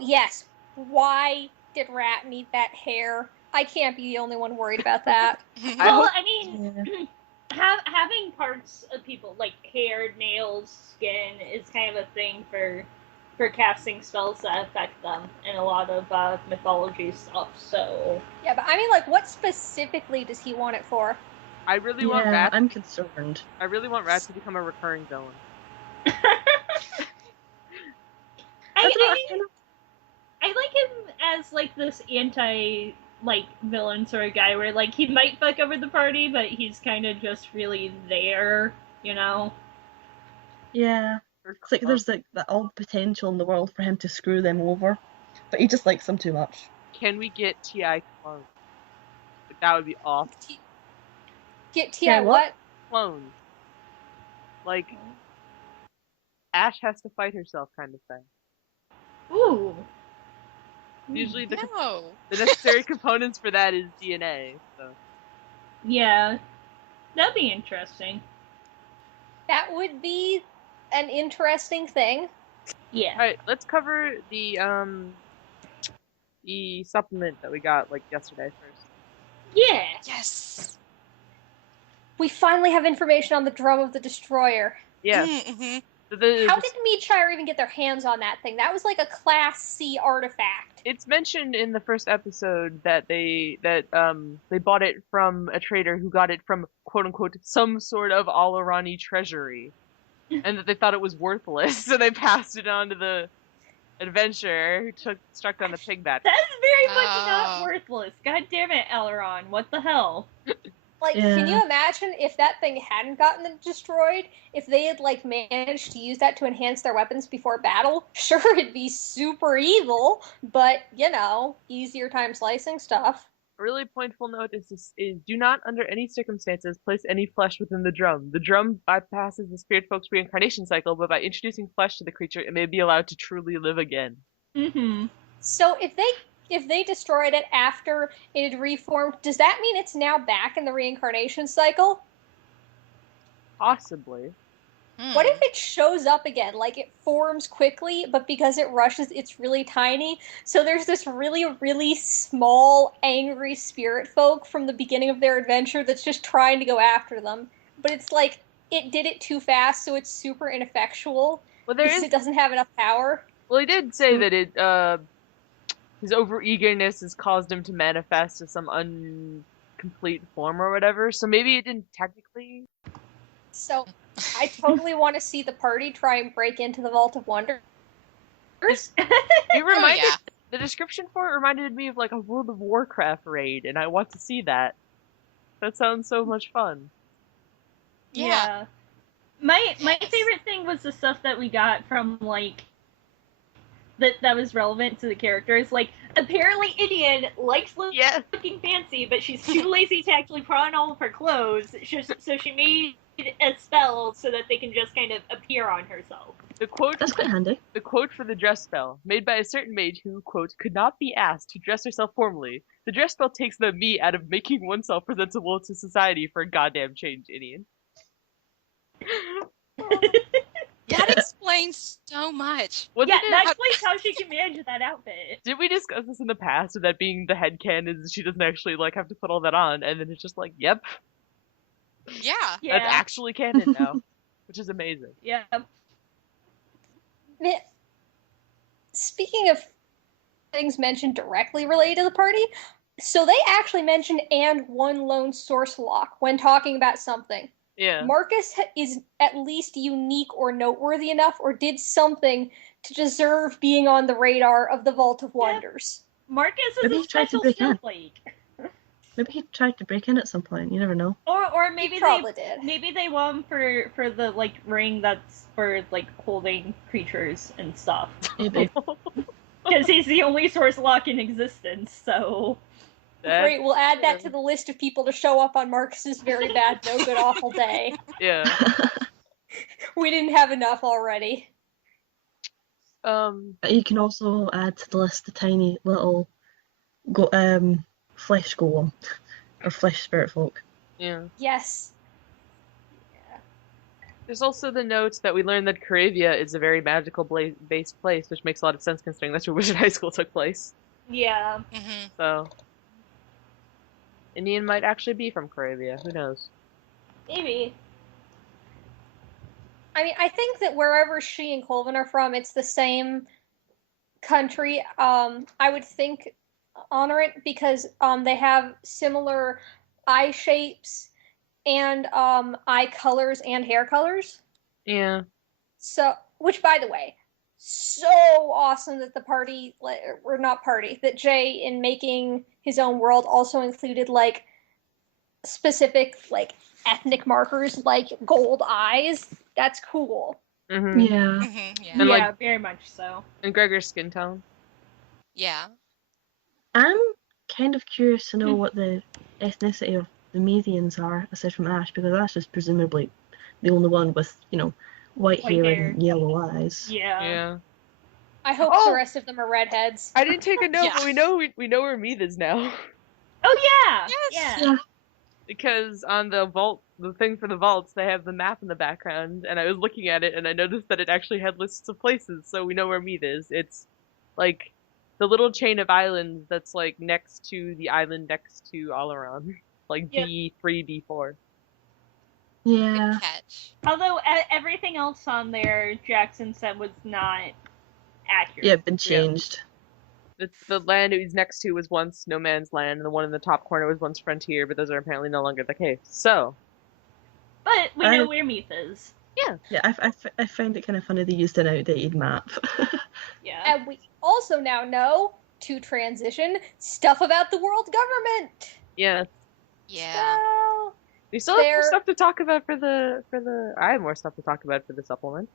yes, why did Rat need that hair? I can't be the only one worried about that. Well, I mean, having parts of people like hair, nails, skin is kind of a thing for casting spells that affect them in a lot of mythology stuff, so... Yeah, but I mean, like, what specifically does he want it for? I really want Rat... I'm concerned. I really want Rat to become a recurring villain. I like him as, like, this villain sort of guy where, like, he might fuck over the party, but he's kind of just really there, you know? Yeah. It's like there's like all potential in the world for him to screw them over, but he just likes them too much. Can we get T.I. clones? Like, that would be awesome. Get T.I. what? Clones. Like, Ashe has to fight herself kind of thing. Ooh. Usually the necessary components for that is DNA, so... Yeah. That'd be interesting. That would be an interesting thing. Yeah. Alright, let's cover the supplement that we got, like, yesterday first. Yeah! Yes! We finally have information on the Drum of the Destroyer. Yeah. Mm-hmm. How did Meadshire even get their hands on that thing? That was like a Class C artifact. It's mentioned in the first episode that they bought it from a trader who got it from, quote-unquote, some sort of alllll treasury. And that they thought it was worthless, so they passed it on to the adventurer who struck down the pig bat. That is very much not worthless. God damn it, Elrond. What the hell? Like, can you imagine if that thing hadn't gotten destroyed? If they had, like, managed to use that to enhance their weapons before battle? Sure, it'd be super evil, but, you know, easier time slicing stuff. A really pointful note is do not, under any circumstances, place any flesh within the drum. The drum bypasses the Spiritfolk's reincarnation cycle, but by introducing flesh to the creature, it may be allowed to truly live again. Mm-hmm. So if they if they destroyed it after it had reformed, does that mean it's now back in the reincarnation cycle? Possibly. What if it shows up again? Like, it forms quickly, but because it rushes, it's really tiny. So there's this really, really small, angry spirit folk from the beginning of their adventure that's just trying to go after them. But it's like, it did it too fast, so it's super ineffectual. Well, because it doesn't have enough power. Well, he did say that his over-eagerness has caused him to manifest as some incomplete form or whatever, so maybe it didn't technically... So, I totally want to see the party try and break into the Vault of Wonders. It reminded... The description for it reminded me of, like, a World of Warcraft raid, and I want to see that. That sounds so much fun. Yeah. My favorite thing was the stuff that we got from, like, that was relevant to the characters. Like, apparently Idian likes looking fancy, but she's too lazy to actually put on all of her clothes, so she made a spell so that they can just kind of appear on herself. The quote, that's quite handy. The quote for the dress spell, made by a certain mage who, quote, could not be asked to dress herself formally. The dress spell takes the me out of making oneself presentable to society for a goddamn change, Idian. That explains so much. That explains how she can manage that outfit. Did we discuss this in the past, of that being the headcanon is she doesn't actually, like, have to put all that on, and then it's just like, yep. Yeah. That's actually canon now, which is amazing. Yeah. Speaking of things mentioned directly related to the party, so they actually mentioned and one lone source lock when talking about something. Yeah. Marcus is at least unique or noteworthy enough, or did something to deserve being on the radar of the Vault of Wonders. Marcus is a special snowflake. Maybe he tried to break in at some point. You never know. Or maybe he probably did. Maybe they want him for the like ring that's for like holding creatures and stuff. Maybe. Because he's the only source lock in existence. So. Great, we'll add that to the list of people to show up on Marcus's very bad, no good, awful day. Yeah. We didn't have enough already. You can also add to the list the tiny little flesh golem or flesh spirit folk. Yeah. Yes. Yeah. There's also the note that we learned that Caravia is a very magical based place, which makes a lot of sense considering that's where Wizard High School took place. Yeah. Mm-hmm. So. Indian might actually be from Caravia. Who knows? Maybe. I mean, I think that wherever she and Colvin are from, it's the same country. I would think honor it because they have similar eye shapes and eye colors and hair colors. Yeah. So, which, by the way, so awesome that the party, or not party, that Jay, in making his own world, also included, like, specific, like, ethnic markers, like gold eyes. That's cool. Mm-hmm. Yeah. Mm-hmm, yeah. And, yeah, very much so. And Gregor's skin tone. Yeah. I'm kind of curious to know what the ethnicity of the Medians are, aside from Ashe, because Ashe is presumably the only one with, white hair and yellow eyes. Yeah. Yeah. I hope the rest of them are redheads. I didn't take a note, but we know where Meath is now. Oh yeah. Yes. Yeah. Because on the vault, the thing for the vaults, they have the map in the background, and I was looking at it, and I noticed that it actually had lists of places, so we know where Meath is. It's, like, the little chain of islands that's, like, next to the island next to Alaron. Like, B3, B4. Yeah. Good catch. Although everything else on there, Jackson said was not accurate. Yeah, been changed. The land it was next to was once No Man's Land, and the one in the top corner was once Frontier, but those are apparently no longer the case. So. But we know where Meath is. Yeah. Yeah, I find it kind of funny they used an outdated map. Yeah. And we also now know, to transition, stuff about the world government. Yeah. Yeah. So, we still have more stuff to talk about for the. I have more stuff to talk about for the supplement.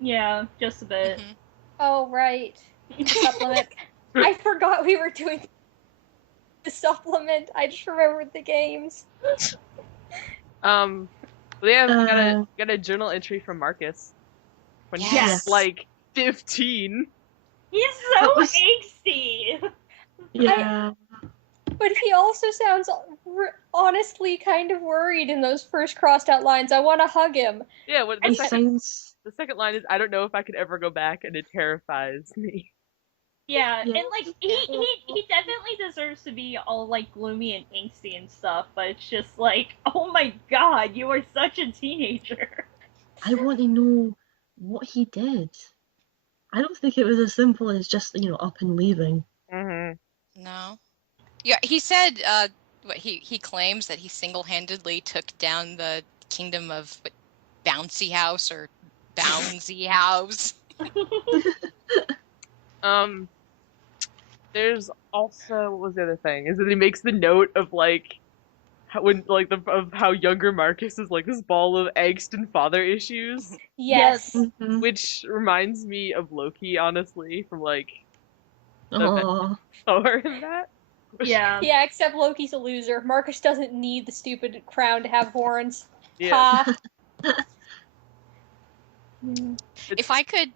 Yeah, just a bit. Mm-hmm. Oh, right. Supplement. I forgot we were doing the supplement. I just remembered the games. We have got a journal entry from Marcus when he's like 15. He's so angsty. Yeah. But he also sounds honestly kind of worried in those first crossed out lines. I want to hug him. Yeah, He sounds... the second line is, I don't know if I could ever go back, and it terrifies me. Yeah, and like he definitely deserves to be all like gloomy and angsty and stuff, but it's just like, oh my god, you are such a teenager. I want to know what he did. I don't think it was as simple as just, up and leaving. Mm-hmm. No. Yeah, he said he claims that he single-handedly took down the kingdom of Bouncy House or Bouncy House. There's also, what was the other thing? Is that he makes the note of like of how younger Marcus is like this ball of angst and father issues. Yes. Mm-hmm. Which reminds me of Loki, honestly, from like Thor and that. Yeah. Yeah, except Loki's a loser. Marcus doesn't need the stupid crown to have horns. Yeah. If I could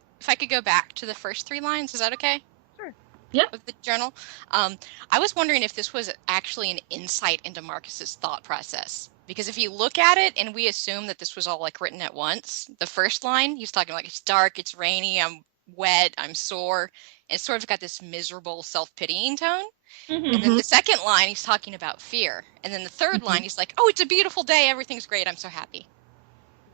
go back to the first 3 lines, is that okay? Sure. Yeah. With the journal. I was wondering if this was actually an insight into Marcus's thought process. Because if you look at it and we assume that this was all like written at once, the first line, he's talking like, it's dark, it's rainy, I'm wet, I'm sore. And it's sort of got this miserable self-pitying tone. Mm-hmm. And then the second line, he's talking about fear. And then the third line, he's like, oh, it's a beautiful day, everything's great, I'm so happy.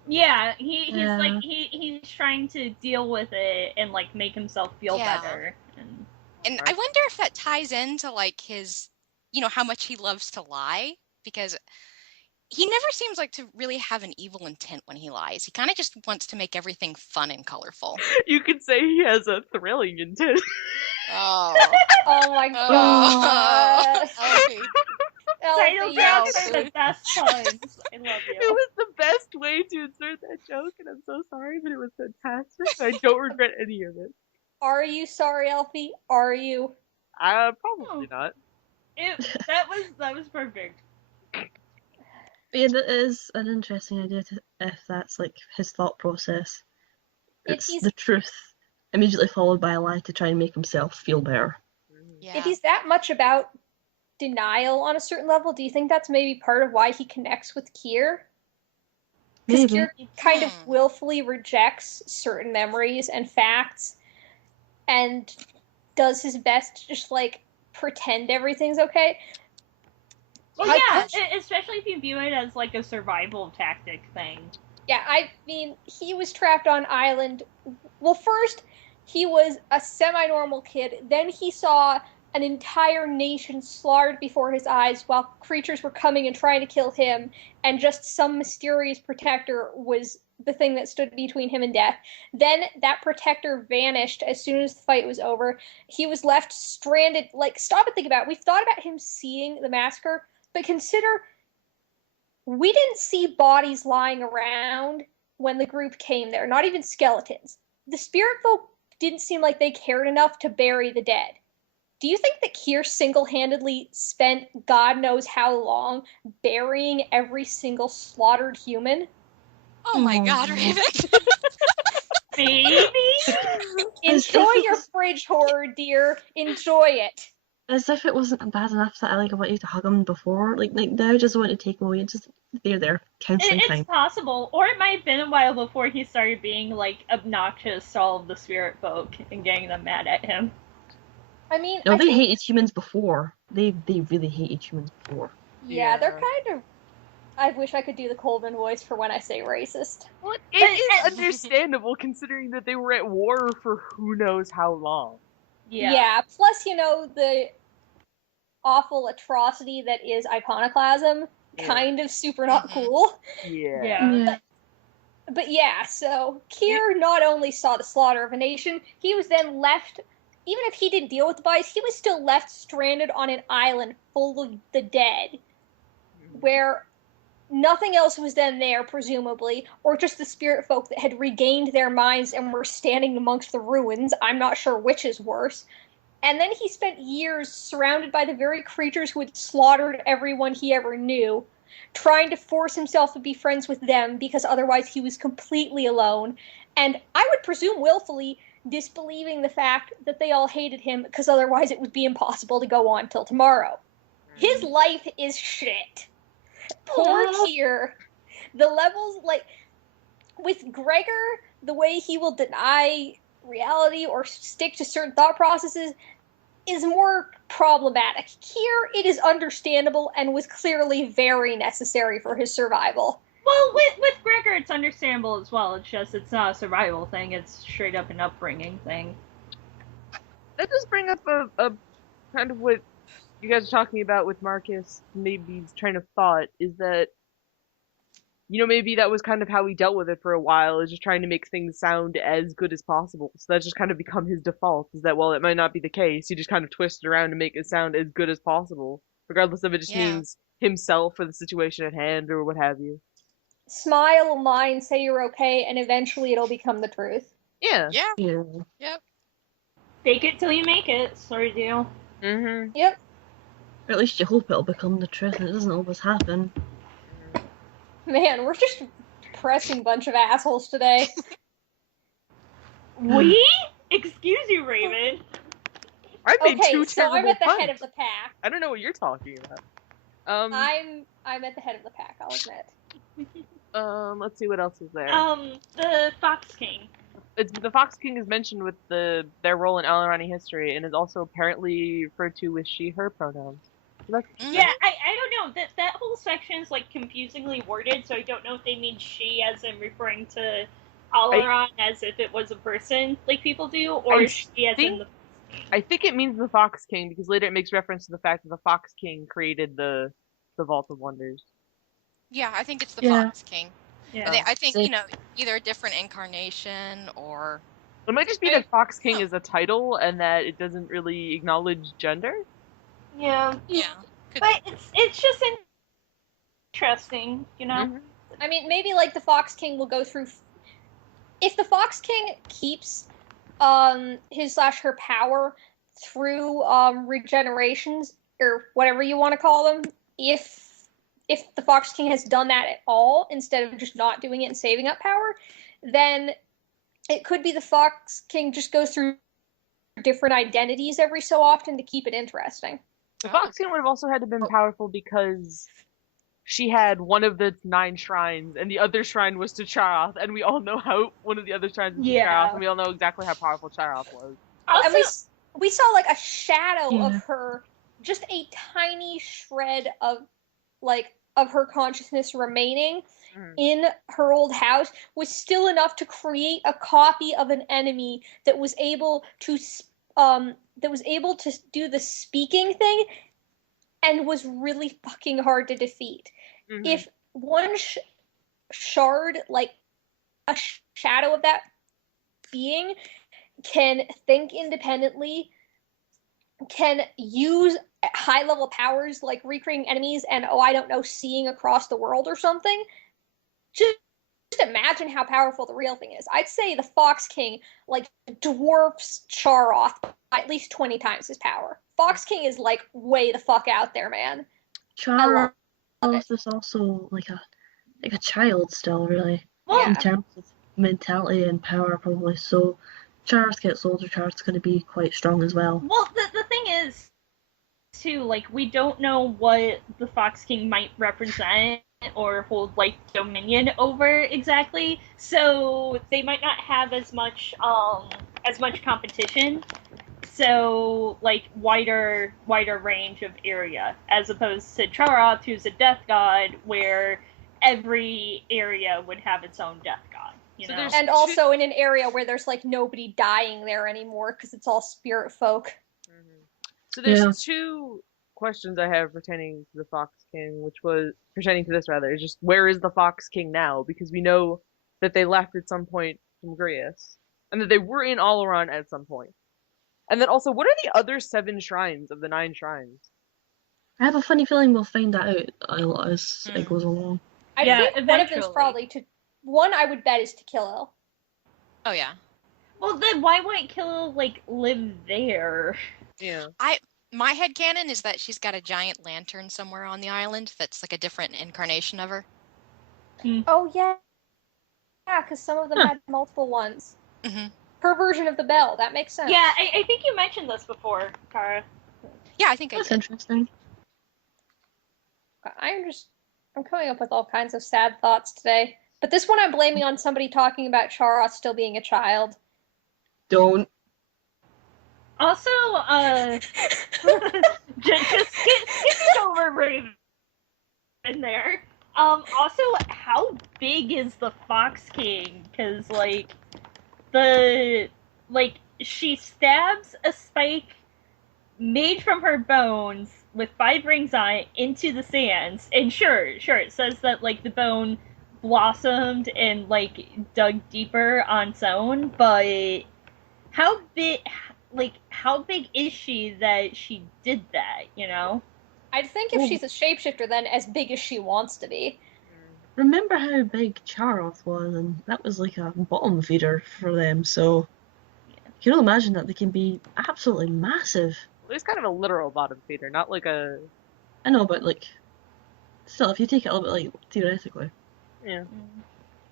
Yeah, he's like he's trying to deal with it and like make himself feel better. And I wonder if that ties into like his, how much he loves to lie, because he never seems like to really have an evil intent when he lies. He kind of just wants to make everything fun and colorful. You could say he has a thrilling intent. Oh. Oh my god. Elfy. Title cards are the best puns. I love you. It was the best way to insert that joke, and I'm so sorry, but it was fantastic. I don't regret any of it. Are you sorry, Elfy? Are you? Probably not. That was perfect. Yeah, that is an interesting idea if that's like his thought process. It's the truth immediately followed by a lie to try and make himself feel better. Yeah. If he's that much about denial on a certain level, do you think that's maybe part of why he connects with Kier? Because Kier kind of willfully rejects certain memories and facts and does his best to just like pretend everything's okay. Well, yeah, especially if you view it as like a survival tactic thing. Yeah, I mean, he was trapped on island. Well, first, he was a semi-normal kid. Then he saw an entire nation slaughtered before his eyes while creatures were coming and trying to kill him. And just some mysterious protector was the thing that stood between him and death. Then that protector vanished as soon as the fight was over. He was left stranded. Like, stop and think about it. We've thought about him seeing the massacre, but consider we didn't see bodies lying around when the group came there, not even skeletons. The Spiritfolk didn't seem like they cared enough to bury the dead. Do you think that Kier single-handedly spent God knows how long burying every single slaughtered human? Oh my god, Raven. Baby! Enjoy your fridge horror, dear. Enjoy it. As if it wasn't bad enough that I wanted to hug him before. Like now I just want to take him away and just there. Counseling time. It's possible. Or it might have been a while before he started being like obnoxious to all of the Spiritfolk and getting them mad at him. I mean, no, they hated humans before. They really hated humans before. Yeah, they're kind of. I wish I could do the Coleman voice for when I say racist. Well, it is understandable considering that they were at war for who knows how long. Yeah. Plus, the awful atrocity that is iconoclasm, kind of super not cool. Yeah. But yeah, so Kier not only saw the slaughter of a nation, he was then left. Even if he didn't deal with the bodies, he was still left stranded on an island full of the dead, where nothing else was then there, presumably, or just the Spiritfolk that had regained their minds and were standing amongst the ruins. I'm not sure which is worse. And then he spent years surrounded by the very creatures who had slaughtered everyone he ever knew, trying to force himself to be friends with them because otherwise he was completely alone. And I would presume willfully, disbelieving the fact that they all hated him because otherwise it would be impossible to go on till tomorrow. His life is shit. Poor Tyr. The levels, like, with Gregor, the way he will deny reality or stick to certain thought processes is more problematic. Here, it is understandable and was clearly very necessary for his survival. Well, with Gregor, it's understandable as well. It's just, it's not a survival thing. It's straight up an upbringing thing. That does bring up a kind of what you guys are talking about with Marcus, maybe his train of thought, is that, maybe that was kind of how he dealt with it for a while, is just trying to make things sound as good as possible. So that's just kind of become his default, is that, well, it might not be the case, he just kind of twists it around to make it sound as good as possible, regardless if it just means himself or the situation at hand or what have you. Smile, mind, say you're okay, and eventually it'll become the truth. Yeah. Yep. Fake it till you make it, sort of deal. Mm-hmm. Yep. Or at least you hope it'll become the truth, and it doesn't always happen. Man, we're just pressing bunch of assholes today. We? Excuse you, Raven. I made two so I'm at the puns. head of the pack. I don't know what you're talking about. I'm at the head of the pack, I'll admit. Let's see what else is there. The Fox King. The Fox King is mentioned with their role in Alrani history, and is also apparently referred to with she/her pronouns. Yeah, I don't know. That whole section is like confusingly worded, so I don't know if they mean she as in referring to Alaran as if it was a person, like people do, or she as in the Fox King. I think it means the Fox King, because later it makes reference to the fact that the Fox King created the Vault of Wonders. Yeah, I think it's the Fox King. Yeah. I think, either a different incarnation or... It might just be that Fox King is a title and that it doesn't really acknowledge gender. Yeah. But it's just interesting, Mm-hmm. I mean, maybe, like, the Fox King will go through... If the Fox King keeps his/her power through regenerations, or whatever you want to call them, if the Fox King has done that at all, instead of just not doing it and saving up power, then it could be the Fox King just goes through different identities every so often to keep it interesting. The Fox King would have also had to have been powerful because she had one of the 9 shrines, and the other shrine was to Charoth, and we all know how one of the other shrines was to Charoth, and we all know exactly how powerful Charoth was. Also, and we saw, like, a shadow of her, just a tiny shred of her consciousness remaining in her old house, was still enough to create a copy of an enemy that was able to do the speaking thing, and was really fucking hard to defeat. Mm-hmm. If one shard, like a shadow of that being, can think independently, can use high-level powers like recreating enemies and, seeing across the world or something, just imagine how powerful the real thing is. I'd say the Fox King, like, dwarfs Charoth by at least 20 times his power. Fox King is, like, way the fuck out there, man. Charoth is also like a child still, really. Well, in terms of mentality and power, probably. So Charoth gets older, Charoth's going to be quite strong as well. Well, the thing is, too, like, we don't know what the Fox King might represent or hold, like, dominion over exactly, so they might not have as much competition, so, like, wider range of area, as opposed to Charoth, who's a death god, where every area would have its own death god, you know? And also in an area where there's, like, nobody dying there anymore, because it's all spirit folk. So there's 2 questions I have pertaining to the Fox King, pertaining to this rather, is just, where is the Fox King now? Because we know that they left at some point from Grius, and that they were in Alaran at some point. And then also, what are the other 7 shrines of the 9 shrines? I have a funny feeling we'll find that out as it goes along. I think eventually. One of them's probably one I would bet is to Killil. Oh yeah. Well, then why wouldn't Killil, like, live there? Yeah. My headcanon is that she's got a giant lantern somewhere on the island that's like a different incarnation of her. Oh, yeah. Yeah, because some of them had multiple ones. Mm-hmm. her version of the bell. That makes sense. Yeah, I think you mentioned this before, Kara. Yeah, I think That's I did. interesting. I'm coming up with all kinds of sad thoughts today. But this one I'm blaming on somebody talking about Chara still being a child. Don't. Also, just skipping over Raven in there. Also, how big is the Fox King? Because, she stabs a spike made from her bones with 5 rings on it into the sands, and sure, it says that, the bone blossomed and, dug deeper on its own, but how big is she that she did that, you know? I'd think if she's a shapeshifter, then as big as she wants to be. Remember how big Charoth was, and that was like a bottom feeder for them, so you can imagine that they can be absolutely massive. Well, it's kind of a literal bottom feeder, not like a... I know, but still, if you take it a little bit, theoretically. Yeah.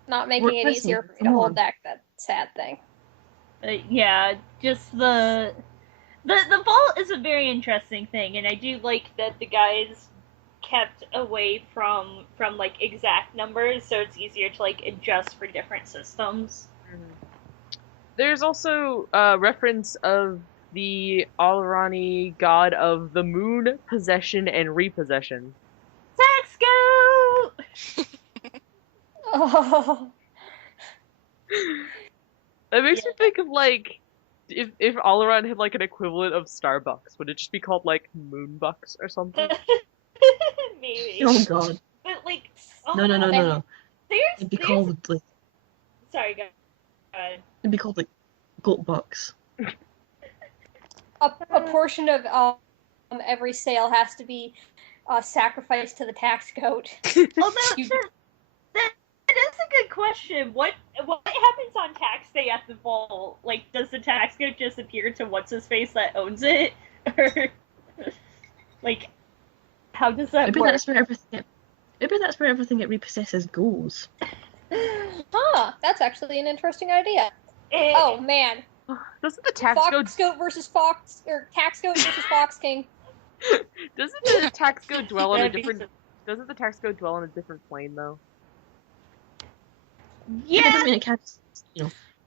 Not making it easier for me to hold back that sad thing. Yeah, just the vault is a very interesting thing, and I do like that the guys kept away from exact numbers, so it's easier to adjust for different systems. Mm-hmm. There's also a reference of the alllll god of the moon, possession, and repossession. Tax Oh. That makes me think of if Alluran had an equivalent of Starbucks, would it just be called Moonbucks or something? Maybe. Oh god. But No. It'd be called Sorry, go ahead. It'd be called goat bucks. A portion of every sale has to be sacrificed to the tax goat. That is a good question. What happens on tax day at the vault? Does the tax goat disappear to what's his face that owns it, or how does that Maybe work? Maybe that's where everything it repossesses goes. That's actually an interesting idea. Oh man. Doesn't the tax goat versus fox, or tax goat versus fox king? Doesn't the tax goat dwell on a different? Doesn't the tax goat dwell on a different plane though? Yeah. It doesn't mean it can't,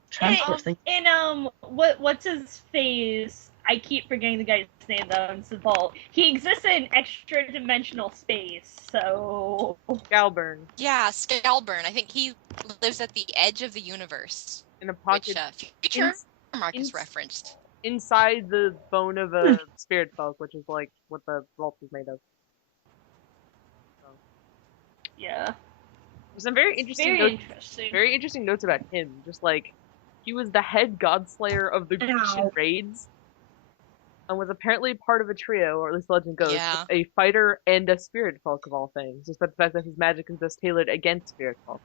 transport things. And what's his face? I keep forgetting the guy's name that owns the vault. He exists in extra dimensional space, so Scalburn. Yeah, Scalburn. I think he lives at the edge of the universe. In a pocket. Which, future Marcus referenced. Inside the bone of a Spiritfolk, which is what the vault is made of. So. Yeah. There's some very interesting notes about him. Just he was the head godslayer of the Grecian raids, and was apparently part of a trio, or at least the legend goes, a fighter and a Spiritfolk of all things, despite the fact that his magic is thus tailored against Spiritfolk.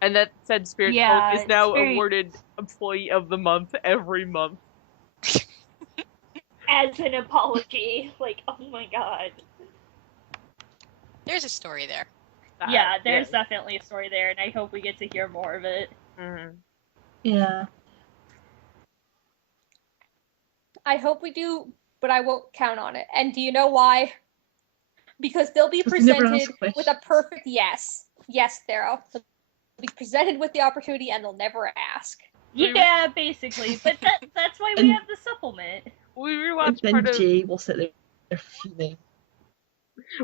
And that said Spiritfolk is now awarded Employee of the Month every month. As an apology. Oh my god. There's a story there. Yeah, there's definitely a story there, and I hope we get to hear more of it. Mm-hmm. Yeah. I hope we do, but I won't count on it. And do you know why? Because they'll be presented with a perfect yes. Yes, Thero. They'll be presented with the opportunity, and they'll never ask. Yeah, basically. But that's why we have the supplement. We rewatched part of... Jay will sit there fuming.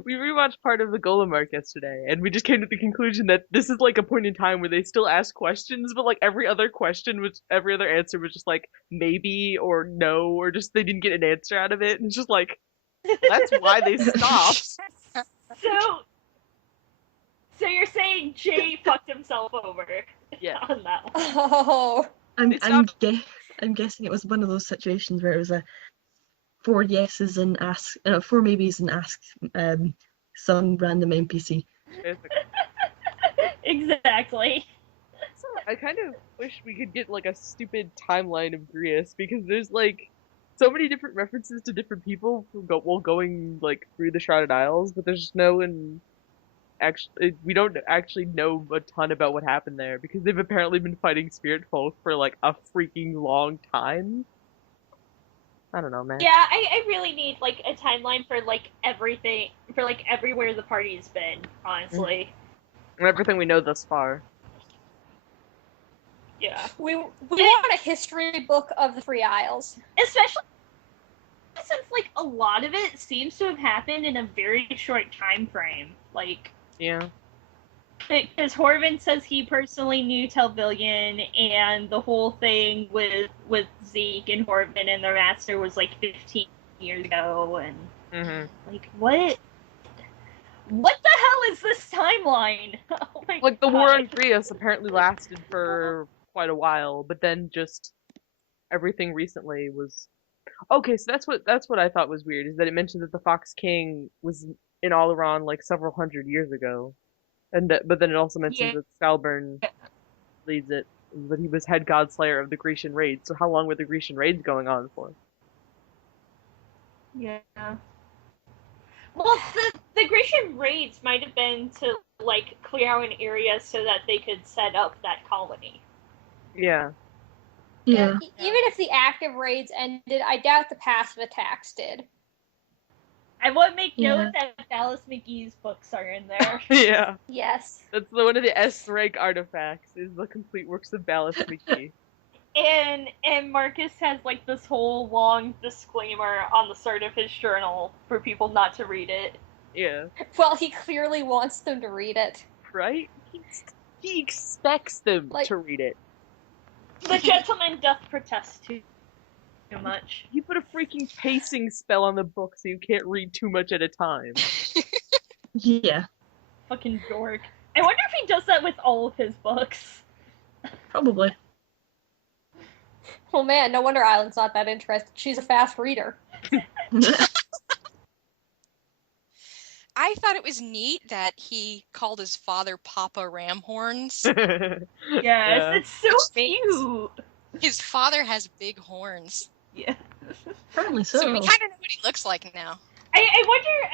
We rewatched part of the Golem arc yesterday, and we just came to the conclusion that this is a point in time where they still ask questions, but every other answer was just maybe or no, or just they didn't get an answer out of it, and it's just that's why they stopped. So you're saying Jay fucked himself over? Yeah. On that one. Oh. I'm guessing it was one of those situations where it was 4 yeses and 4 maybes and ask some random NPC. Exactly. So I kind of wish we could get a stupid timeline of Grius, because there's so many different references to different people while going through the Shrouded Isles, but there's just no actually know a ton about what happened there because they've apparently been fighting Spiritfolk for like a freaking long time. I don't know, man. Yeah, I really need like a timeline for like everything, for like everywhere the party's been, honestly. And everything we know thus far. Yeah. We want a history book of the Three Isles. Especially since like a lot of it seems to have happened in a very short time frame. Like, yeah. Because Horvin says he personally knew Telvillian, and the whole thing with Zeke and Horvin and the Master was like 15 years ago, and like what the hell is this timeline? Oh my like the God. war on Grias apparently lasted for quite a while, but then just everything recently was okay. So that's what I thought was weird is that it mentioned that the Fox King was in Oleron like several hundred years ago. But then it also mentions that Scalburn leads it, but he was head god slayer of the Grecian raids. So how long were the Grecian raids going on for? Yeah. Well, the Grecian raids might have been to like clear out an area so that they could set up that colony. Yeah. Even if the active raids ended, I doubt the passive attacks did. I want to make note that Dallas McGee's books are in there. Yeah. Yes. That's one of the S rank artifacts is the complete works of Dallas McGee. And Marcus has like this whole long disclaimer on the start of his journal for people not to read it. Yeah. Well, he clearly wants them to read it. Right? He expects them to read it. The gentleman doth protest too much. He put a freaking pacing spell on the book so you can't read too much at a time. Yeah. Fucking dork. I wonder if he does that with all of his books. Probably. Well, man, no wonder Island's not that interested. She's a fast reader. I thought it was neat that he called his father Papa Ramhorns. Yes, it's so cute. His father has big horns. Yeah. Apparently so. So we kind of know what he looks like now. I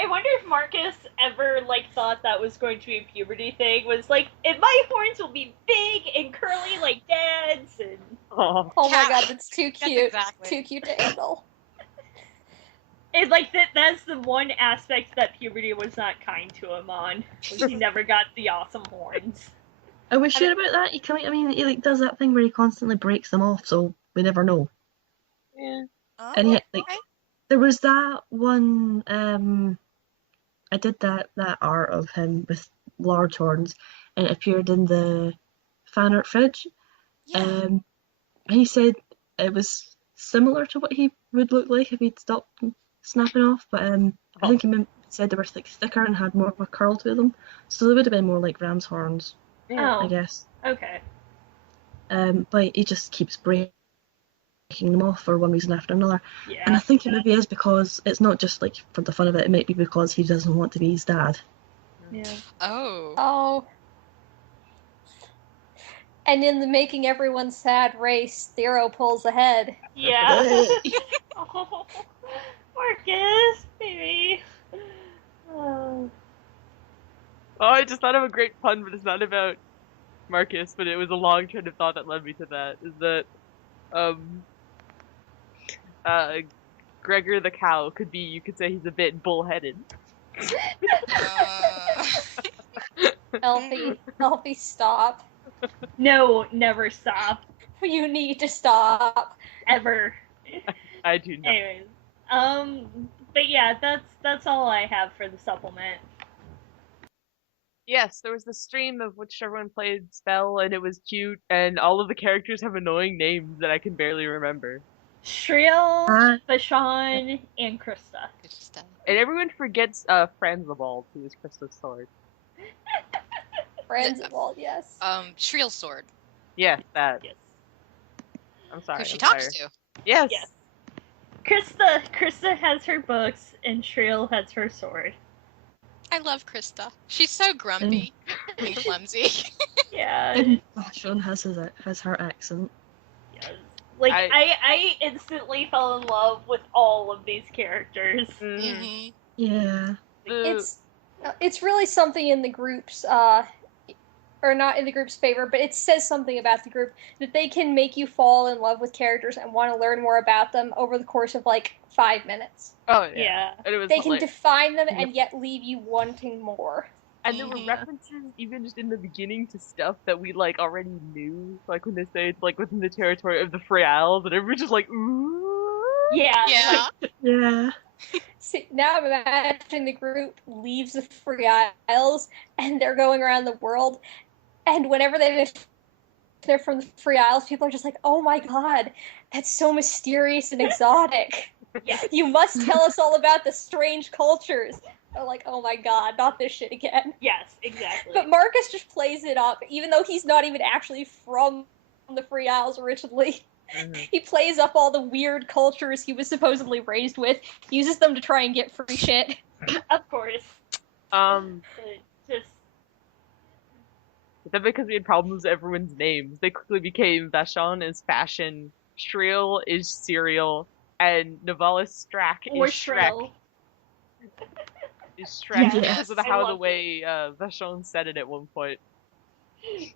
wonder if Marcus ever like thought that was going to be a puberty thing. Was like, and my horns will be big and curly like Dad's. And oh my God, that's too cute. That's exactly. Too cute to handle. It's like that's the one aspect that puberty was not kind to him on. He never got the awesome horns. Are we sure about that? He like does that thing where he constantly breaks them off, so we never know. Yeah. And yet, like, there was that one. I did that art of him with large horns, and it appeared in the fan art fridge. Yeah. And he said it was similar to what he would look like if he'd stopped snapping off, but I think he said they were like thicker and had more of a curl to them, so they would have been more like ram's horns. I guess. Okay. But he just keeps breaking them off for one reason after another. Yeah. And I think it maybe is because it's not just like for the fun of it. It might be because he doesn't want to be his dad. Yeah. Oh. And in the making everyone sad race, Thero pulls ahead. Yeah. Oh, Marcus, baby. Oh. Oh, I just thought of a great pun, but it's not about Marcus, but it was a long train of thought that led me to that, is that, Gregor the cow could be, you could say he's a bit bullheaded. Elfy, stop. No, never stop. You need to stop. Ever. I do not. Anyways, but yeah, that's all I have for the supplement. Yes, there was the stream of which everyone played Spell, and it was cute, and all of the characters have annoying names that I can barely remember. Shrill, Bashan, and Krista. And everyone forgets Franzabald, who is Krista's sword. Franzabald, yes. Shriel sword. Yes, that. Yes. I'm sorry. Who she talks to. Yes. Yes. Krista has her books, and Shriel has her sword. I love Krista. She's so grumpy and clumsy. Yeah. And Sean has her accent. Yes. Like I instantly fell in love with all of these characters. Mm-hmm. Yeah. It's It's really something in the group's, or not in the group's favor, but it says something about the group that they can make you fall in love with characters and want to learn more about them over the course of like 5 minutes. Oh yeah. And it was they can define them and yet leave you wanting more. And there were references even just in the beginning to stuff that we like already knew, like when they say it's like within the territory of the Freyalis, and everyone's just like, ooh. Yeah. Yeah. See, now I'm imagining the group leaves the Freyalis and they're going around the world, and whenever they're from the Freyalis, people are just like, oh my god, that's so mysterious and exotic. Yes. You must tell us all about the strange cultures. They're like, oh my god, not this shit again. Yes, exactly. But Marcus just plays it up, even though he's not even actually from the Freyalis originally. He plays up all the weird cultures he was supposedly raised with, uses them to try and get free shit. Of course. Just... But then because we had problems with everyone's names, they quickly became Vashon is fashion, Shriel is cereal, and Novalis Strack is Shrek. Is Shrek because of how the way Vashon said it at one point.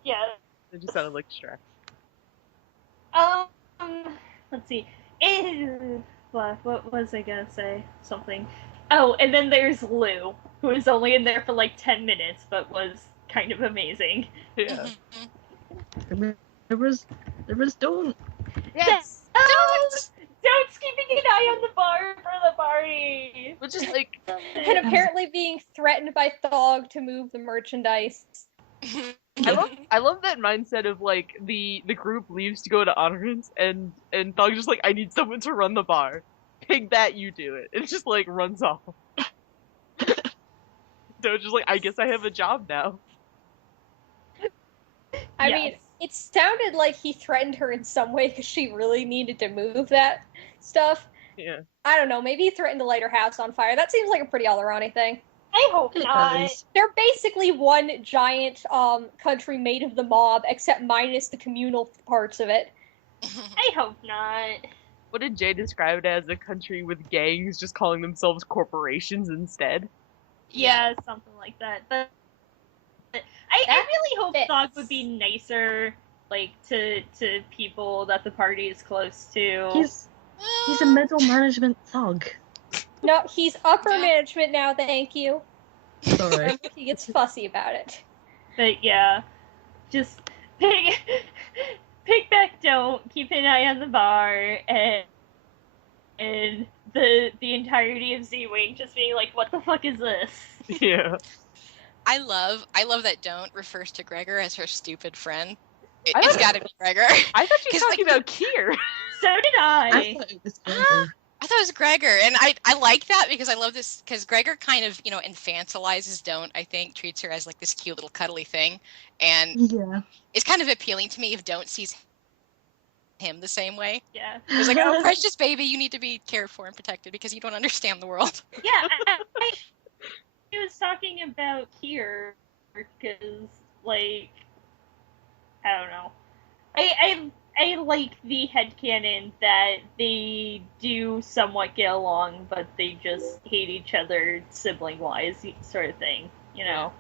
Yeah. It just sounded like Shrek. Let's see. What was I gonna say? Something. Oh, and then there's Lou, who was only in there for like 10 minutes, but was kind of amazing. Yeah. There was Don't. Yes. Don't keeping an eye on the bar for the party. Which is like, and apparently being threatened by Thog to move the merchandise. I love that mindset of like the group leaves to go to honorants and Thog's just like, I need someone to run the bar. Pig that, you do it. It just like runs off. So it's just like, I guess I have a job now. I mean, it sounded like he threatened her in some way because she really needed to move that stuff. Yeah. I don't know, maybe he threatened to light her house on fire. That seems like a pretty Alderani thing. I hope not. They're basically one giant country made of the mob, except minus the communal parts of it. I hope not. What did Jay describe it as? A country with gangs just calling themselves corporations instead? Yeah, something like that. But I really hope Thog would be nicer, like, to people that the party is close to. He's a middle management thug. No, he's upper management now, thank you. Sorry. He gets fussy about it. But yeah, just pick back, don't keep an eye on the bar, and the entirety of Z-Wing just being like, what the fuck is this? Yeah. I love that Don't refers to Gregor as her stupid friend. It's gotta be Gregor. I thought she was talking about Kier. So did I. I thought it was Gregor. I thought it was Gregor, and I like that because I love this, because Gregor kind of, infantilizes Don't, I think, treats her as like this cute little cuddly thing, and it's kind of appealing to me if Don't sees him the same way. Yeah. It's like, oh, precious baby, you need to be cared for and protected because you don't understand the world. Yeah, he was talking about Kier, because, like, I don't know. I like the headcanon that they do somewhat get along, but they just hate each other sibling-wise, sort of thing, you know?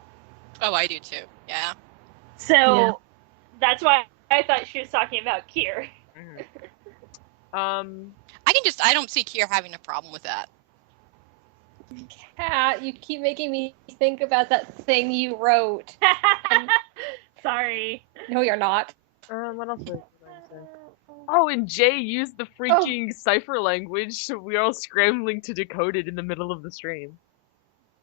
Oh, I do too, yeah. So, that's why I thought she was talking about Kier. I don't see Kier having a problem with that. Kat, you keep making me think about that thing you wrote. Sorry. No, you're not. What else was I saying? Oh, and Jay used the freaking cipher language, so we were all scrambling to decode it in the middle of the stream.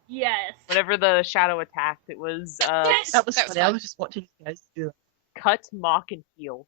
Yes. Whenever the shadow attacked, it was, That was funny. I was just watching you guys do that. Cut, mock, and heal.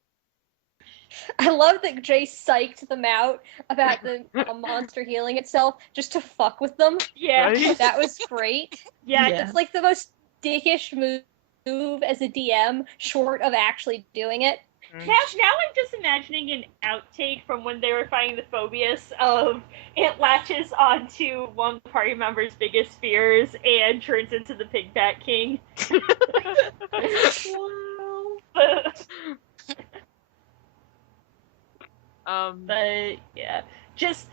I love that Jay psyched them out about the monster healing itself just to fuck with them. Yeah. Right? That was great. Yeah. It's like the most dickish move as a DM, short of actually doing it. Now I'm just imagining an outtake from when they were fighting the Phobius of it latches onto one party member's biggest fears and turns into the Pigbat King. Wow. But yeah, just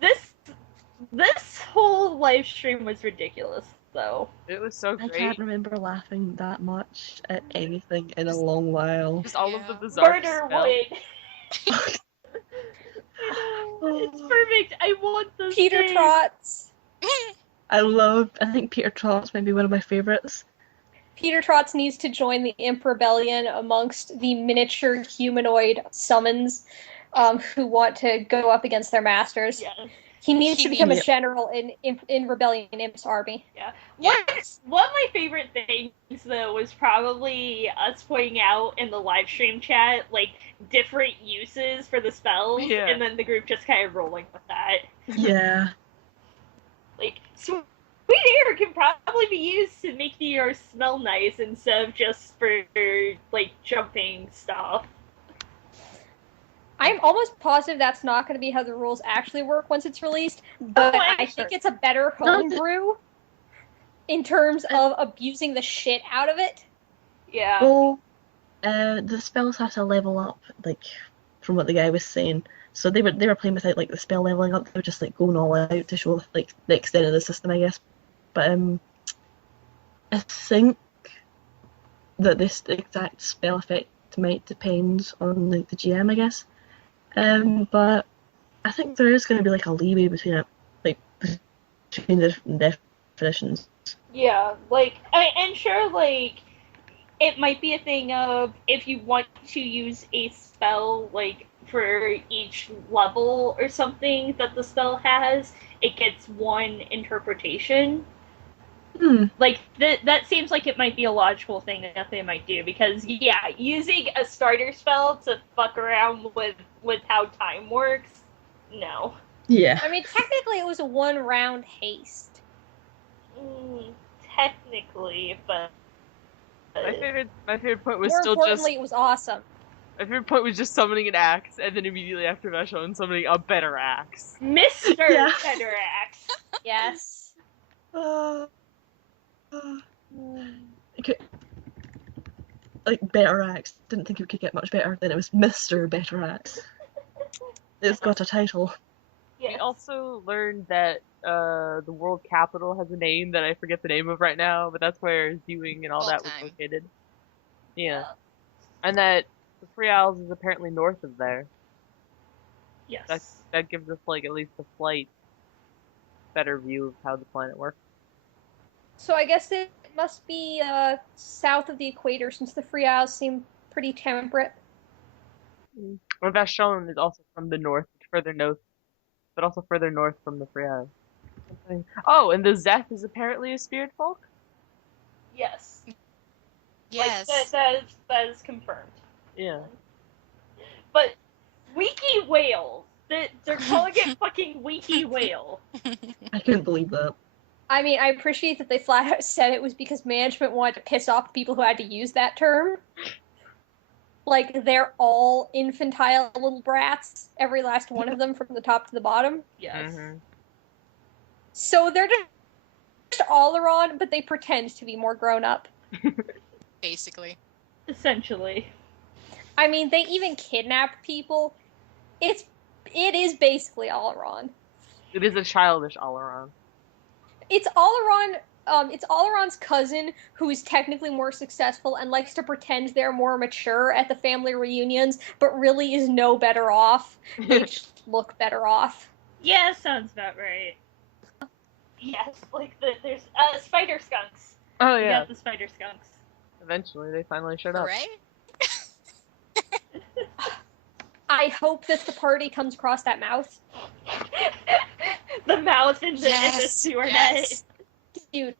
this whole live stream was ridiculous. though. It was so great. I can't remember laughing that much at anything in a long while. Just all of the bizarre Murder spells. wood. I know. It's perfect. I want this Peter thing. Trots. I think Peter Trots might be one of my favorites. Peter Trots needs to join the Imp Rebellion amongst the miniature humanoid summons who want to go up against their masters. Yes. He needs to become a general in Rebellion Imp's army. Yeah. One of my favorite things, though, was probably us pointing out in the live stream chat, like, different uses for the spells, and then the group just kind of rolling with that. Yeah. Like, sweet air can probably be used to make the air smell nice instead of just for, like, jumping stuff. I'm almost positive that's not going to be how the rules actually work once it's released, but I think it's a better homebrew in terms of abusing the shit out of it. Yeah. Well, the spells have to level up, like, from what the guy was saying. So they were playing without, like, the spell leveling up. They were just, like, going all out to show, like, the extent of the system, I guess. But I think that this exact spell effect might depend on, like, the GM, I guess. But I think there is going to be, like, a leeway between it, like, between the different definitions. Yeah, like, and sure, like, it might be a thing of, if you want to use a spell, like, for each level or something that the spell has, it gets one interpretation. Like, that seems like it might be a logical thing that they might do, because, yeah, using a starter spell to fuck around with how time works, no. Yeah. I mean, technically it was a one-round haste. Technically, but... My favorite point was More still importantly, it was awesome. My favorite point was just summoning an axe, and then immediately after that, summoning a better axe. Mr. Yeah. Better Axe! Yes. Okay. Like, Better Axe. Didn't think it could get much better. Then it was Mr. Better Axe. It's got a title. Yes. We also learned that the world capital has a name that I forget the name of right now, but that's where Ewing and all that was located. Yeah. And that the Free Isles is apparently north of there. Yes. That gives us, like, at least a slight better view of how the planet works. So I guess it must be south of the equator, since the Free Isles seem pretty temperate. Well, Vashon is also from the north, further north, but also further north from the Free Isles. Oh, and the Zeth is apparently a spirit folk? Yes. Yes. Like, that is confirmed. Yeah. But Wiki Whale. They're calling it fucking Wiki Whale. I couldn't believe that. I mean, I appreciate that they flat out said it was because management wanted to piss off the people who had to use that term. Like, they're all infantile little brats, every last one of them from the top to the bottom. Yes. Mm-hmm. So they're just Allaron, but they pretend to be more grown up. Basically. Essentially. I mean, they even kidnap people. It is basically Allaron. It is a childish Allaron. It's Allaron. It's Allaron's cousin who is technically more successful and likes to pretend they're more mature at the family reunions, but really is no better off. They just look better off. Yeah, sounds about right. Yes, like there's spider skunks. Oh You yeah. got the spider skunks. Eventually, they finally showed up. Right? I hope that the party comes across that mouth. The mouth in the sewer net. Dude,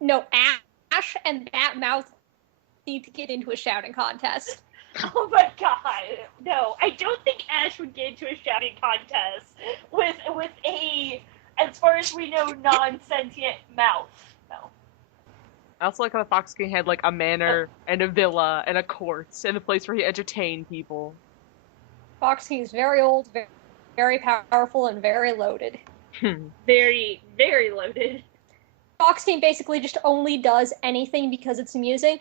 no, Ashe and that mouth need to get into a shouting contest. Oh my god, no! I don't think Ashe would get into a shouting contest with a, as far as we know, non-sentient mouth. No. I also like how the Fox King had, like, a manor and a villa and a court and a place where he entertained people. Fox King is very old, very powerful, and very loaded. Very, very loaded. Fox King basically just only does anything because it's amusing.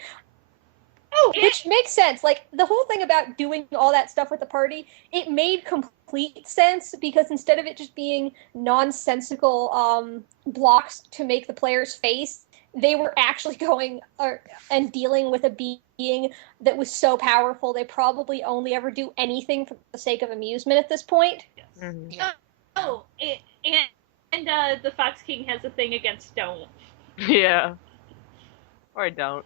Oh, which makes sense. Like, the whole thing about doing all that stuff with the party, it made complete sense, because instead of it just being nonsensical blocks to make the players face, they were actually going and dealing with a being that was so powerful they probably only ever do anything for the sake of amusement at this point. Yes. Mm-hmm. Yeah. Oh, and the Fox King has a thing against don't. Yeah. Or I don't.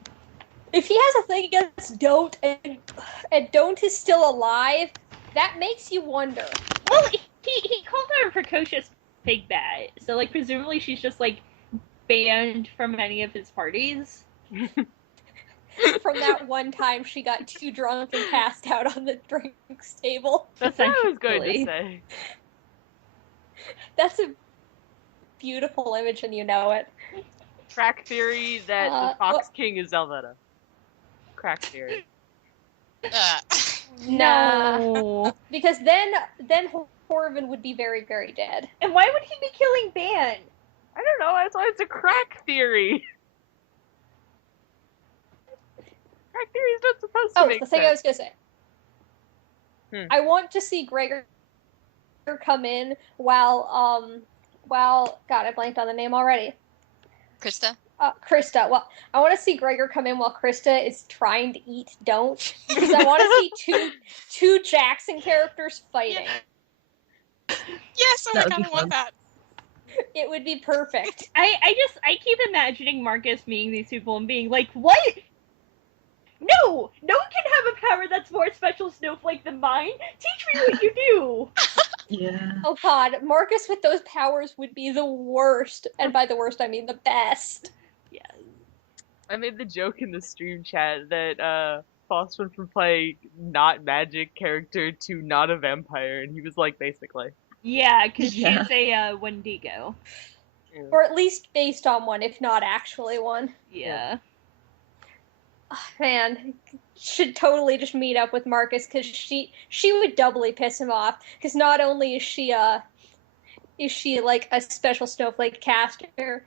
If he has a thing against Don't, and Don't is still alive, that makes you wonder. Well, he called her a precocious pig bat, so, like, presumably she's just, like, banned from any of his parties. From that one time she got too drunk and passed out on the drinks table. That's what I was going to say. That's a beautiful image and you know it. Crack theory that the Fox King is Zelvetta. Crack theory. No. Because then Horvin would be very, very dead. And why would he be killing Ban? I don't know, that's why it's a crack theory. Crack theory is not supposed to make sense. Oh, the thing I was gonna say. I want to see Gregor come in while God, I blanked on the name already. Krista? Krista. Well, I want to see Gregor come in while Krista is trying to eat Don't, because I want to see two Jackson characters fighting. Yes, oh my god, I want that. It would be perfect. I keep imagining Marcus meeting these people and being like, what? No! No one can have a power that's more special snowflake than mine! Teach me what you do! Yeah. Oh god, Marcus with those powers would be the worst. And by the worst, I mean the best. Yes. I made the joke in the stream chat that Foss went from playing not magic character to not a vampire, and he was like, basically. Yeah, because she's a Wendigo. Yeah. Or at least based on one, if not actually one. Yeah. Oh, man, should totally just meet up with Marcus, because she would doubly piss him off, because not only is she like a special snowflake caster,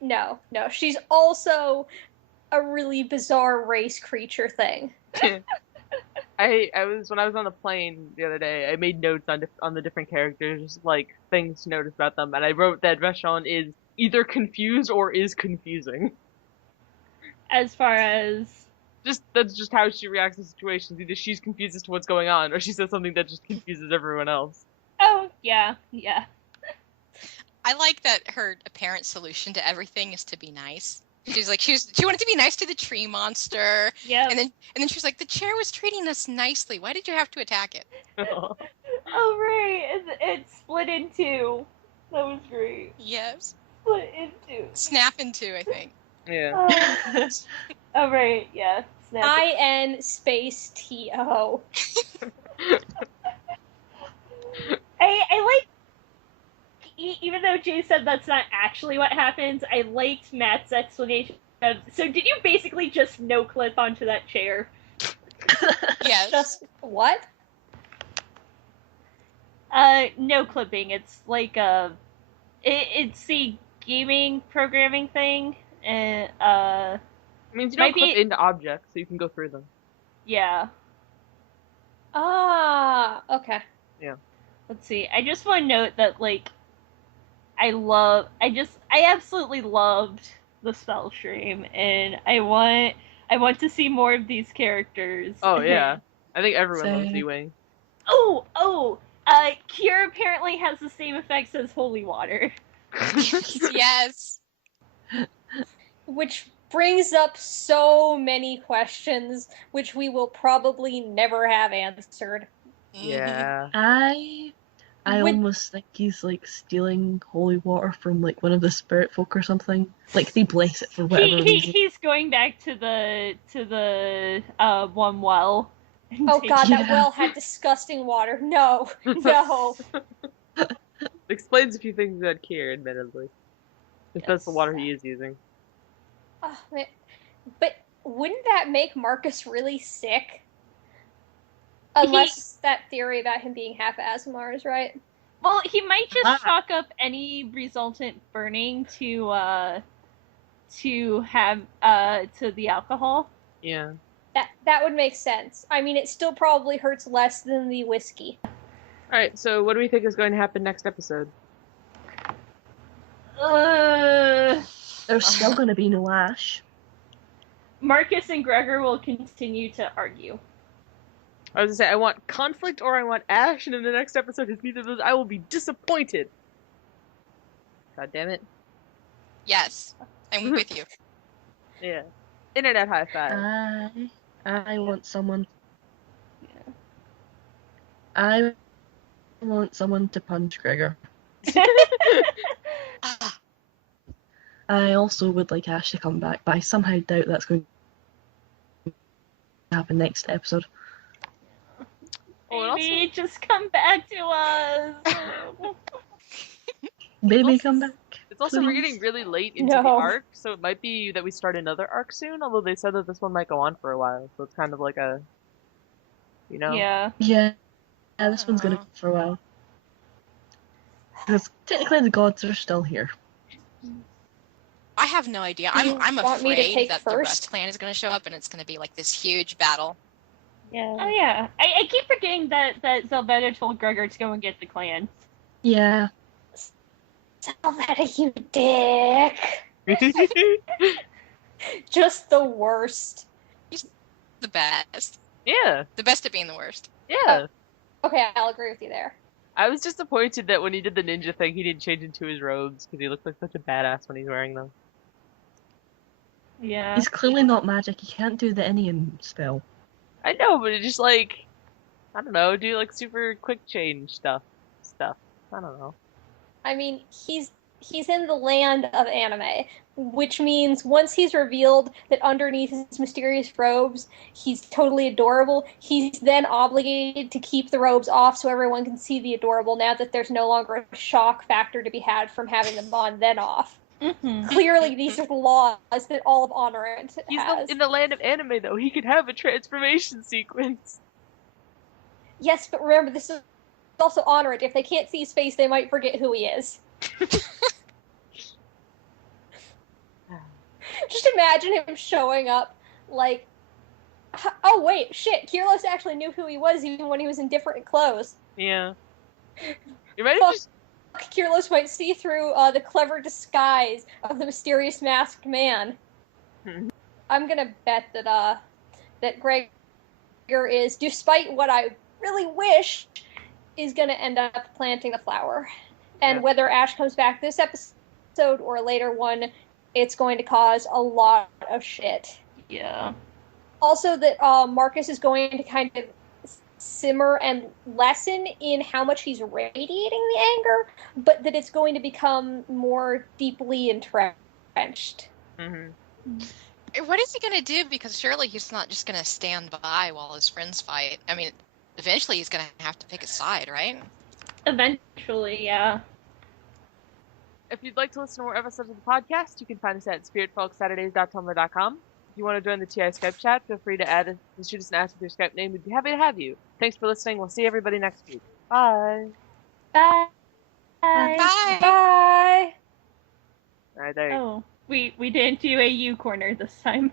no, she's also a really bizarre race creature thing. I was when I was on the plane the other day, I made notes on the different characters, like things to notice about them, and I wrote that Vashon is either confused or is confusing. As far as... That's just how she reacts to situations. Either she's confused as to what's going on, or she says something that just confuses everyone else. Oh, yeah. I like that her apparent solution to everything is to be nice. She's like, she wanted to be nice to the tree monster. Yeah. And then she was like, the chair was treating us nicely. Why did you have to attack it? Oh, right. It split in two. That was great. Yes. Split in two. Snap in two, I think. Yeah. Oh, right. Yeah. Snap. IN space TO. I like, even though Jay said that's not actually what happens, I liked Matt's explanation of, so did you basically just no-clip onto that chair? Yes. Just what? No clipping. It's like it's the gaming programming thing, and it means you don't clip into objects, so you can go through them. Yeah. Ah, okay. Yeah. Let's see. I just want to note that, like, I absolutely loved the spell stream, and I want to see more of these characters. Oh yeah, I think everyone loves Z-Wing. Oh, Cure apparently has the same effects as holy water. Yes. Which brings up so many questions, which we will probably never have answered. Yeah. I almost think he's like stealing holy water from like one of the Spiritfolk or something. Like they bless it for whatever reason. He's going back to the one well. Oh god, that well had disgusting water. No. Explains a few things about Kier, admittedly. If that's the water he is using. Oh, man. But wouldn't that make Marcus really sick? Unless that theory about him being half Aasimar is right. Well, he might just chalk up any resultant burning to the alcohol. Yeah. That would make sense. I mean, it still probably hurts less than the whiskey. Alright, so what do we think is going to happen next episode? There's still going to be no Ashe. Marcus and Gregor will continue to argue. I was gonna say, I want conflict or I want Ashe, and in the next episode, if neither of those, I will be disappointed. God damn it. Yes, I'm with you. Yeah. Internet high five. I want someone. Yeah. I want someone to punch Gregor. I also would like Ashe to come back, but I somehow doubt that's going to happen next episode. Baby, just come back to us. Baby, come back. It's also, please. we're getting really late into the arc, so it might be that we start another arc soon, although they said that this one might go on for a while, so it's kind of like a, you know? Yeah. Yeah, this one's going to go for a while. Because technically the gods are still here. I have no idea. I'm afraid that the rest clan is going to show up and it's going to be like this huge battle. Yeah. Oh yeah. I keep forgetting that Zelveta told Gregor to go and get the clan. Yeah. Zelveta, you dick. Just the worst. He's the best. Yeah. The best at being the worst. Yeah. Okay, I'll agree with you there. I was disappointed that when he did the ninja thing, he didn't change into his robes, because he looked like such a badass when he's wearing them. Yeah. He's clearly not magic. He can't do the Enian spell. I know, but it's just like, I don't know, do like super quick change stuff. I don't know. I mean, he's in the land of anime, which means once he's revealed that underneath his mysterious robes, he's totally adorable, he's then obligated to keep the robes off so everyone can see the adorable now that there's no longer a shock factor to be had from having them on then off. Mm-hmm. Clearly, these are the laws that all of Honorant has. In the land of anime, though, he could have a transformation sequence. Yes, but remember, this is also Honorant. If they can't see his face, they might forget who he is. Just imagine him showing up, like, oh wait, shit, Kirlos actually knew who he was even when he was in different clothes. Yeah. You might have just... Kirlos might see through the clever disguise of the mysterious masked man. I'm gonna bet that Gregor is, despite what I really wish, is gonna end up planting the flower. And whether Ashe comes back this episode or a later one, it's going to cause a lot of shit. Yeah. Also that Marcus is going to kind of simmer and lessen in how much he's radiating the anger, but that it's going to become more deeply entrenched. Mm-hmm. What is he going to do? Because surely he's not just going to stand by while his friends fight. I mean, eventually he's going to have to pick a side, right? Eventually, yeah. If you'd like to listen to more episodes of the podcast, you can find us at spiritfolksaturdays.tumblr.com. If you want to join the TI Skype chat, feel free to shoot us an ask with your Skype name. We'd be happy to have you. Thanks for listening. We'll see everybody next week. Bye. Bye. Bye. Bye. All right, there you go. Oh, we didn't do a U corner this time.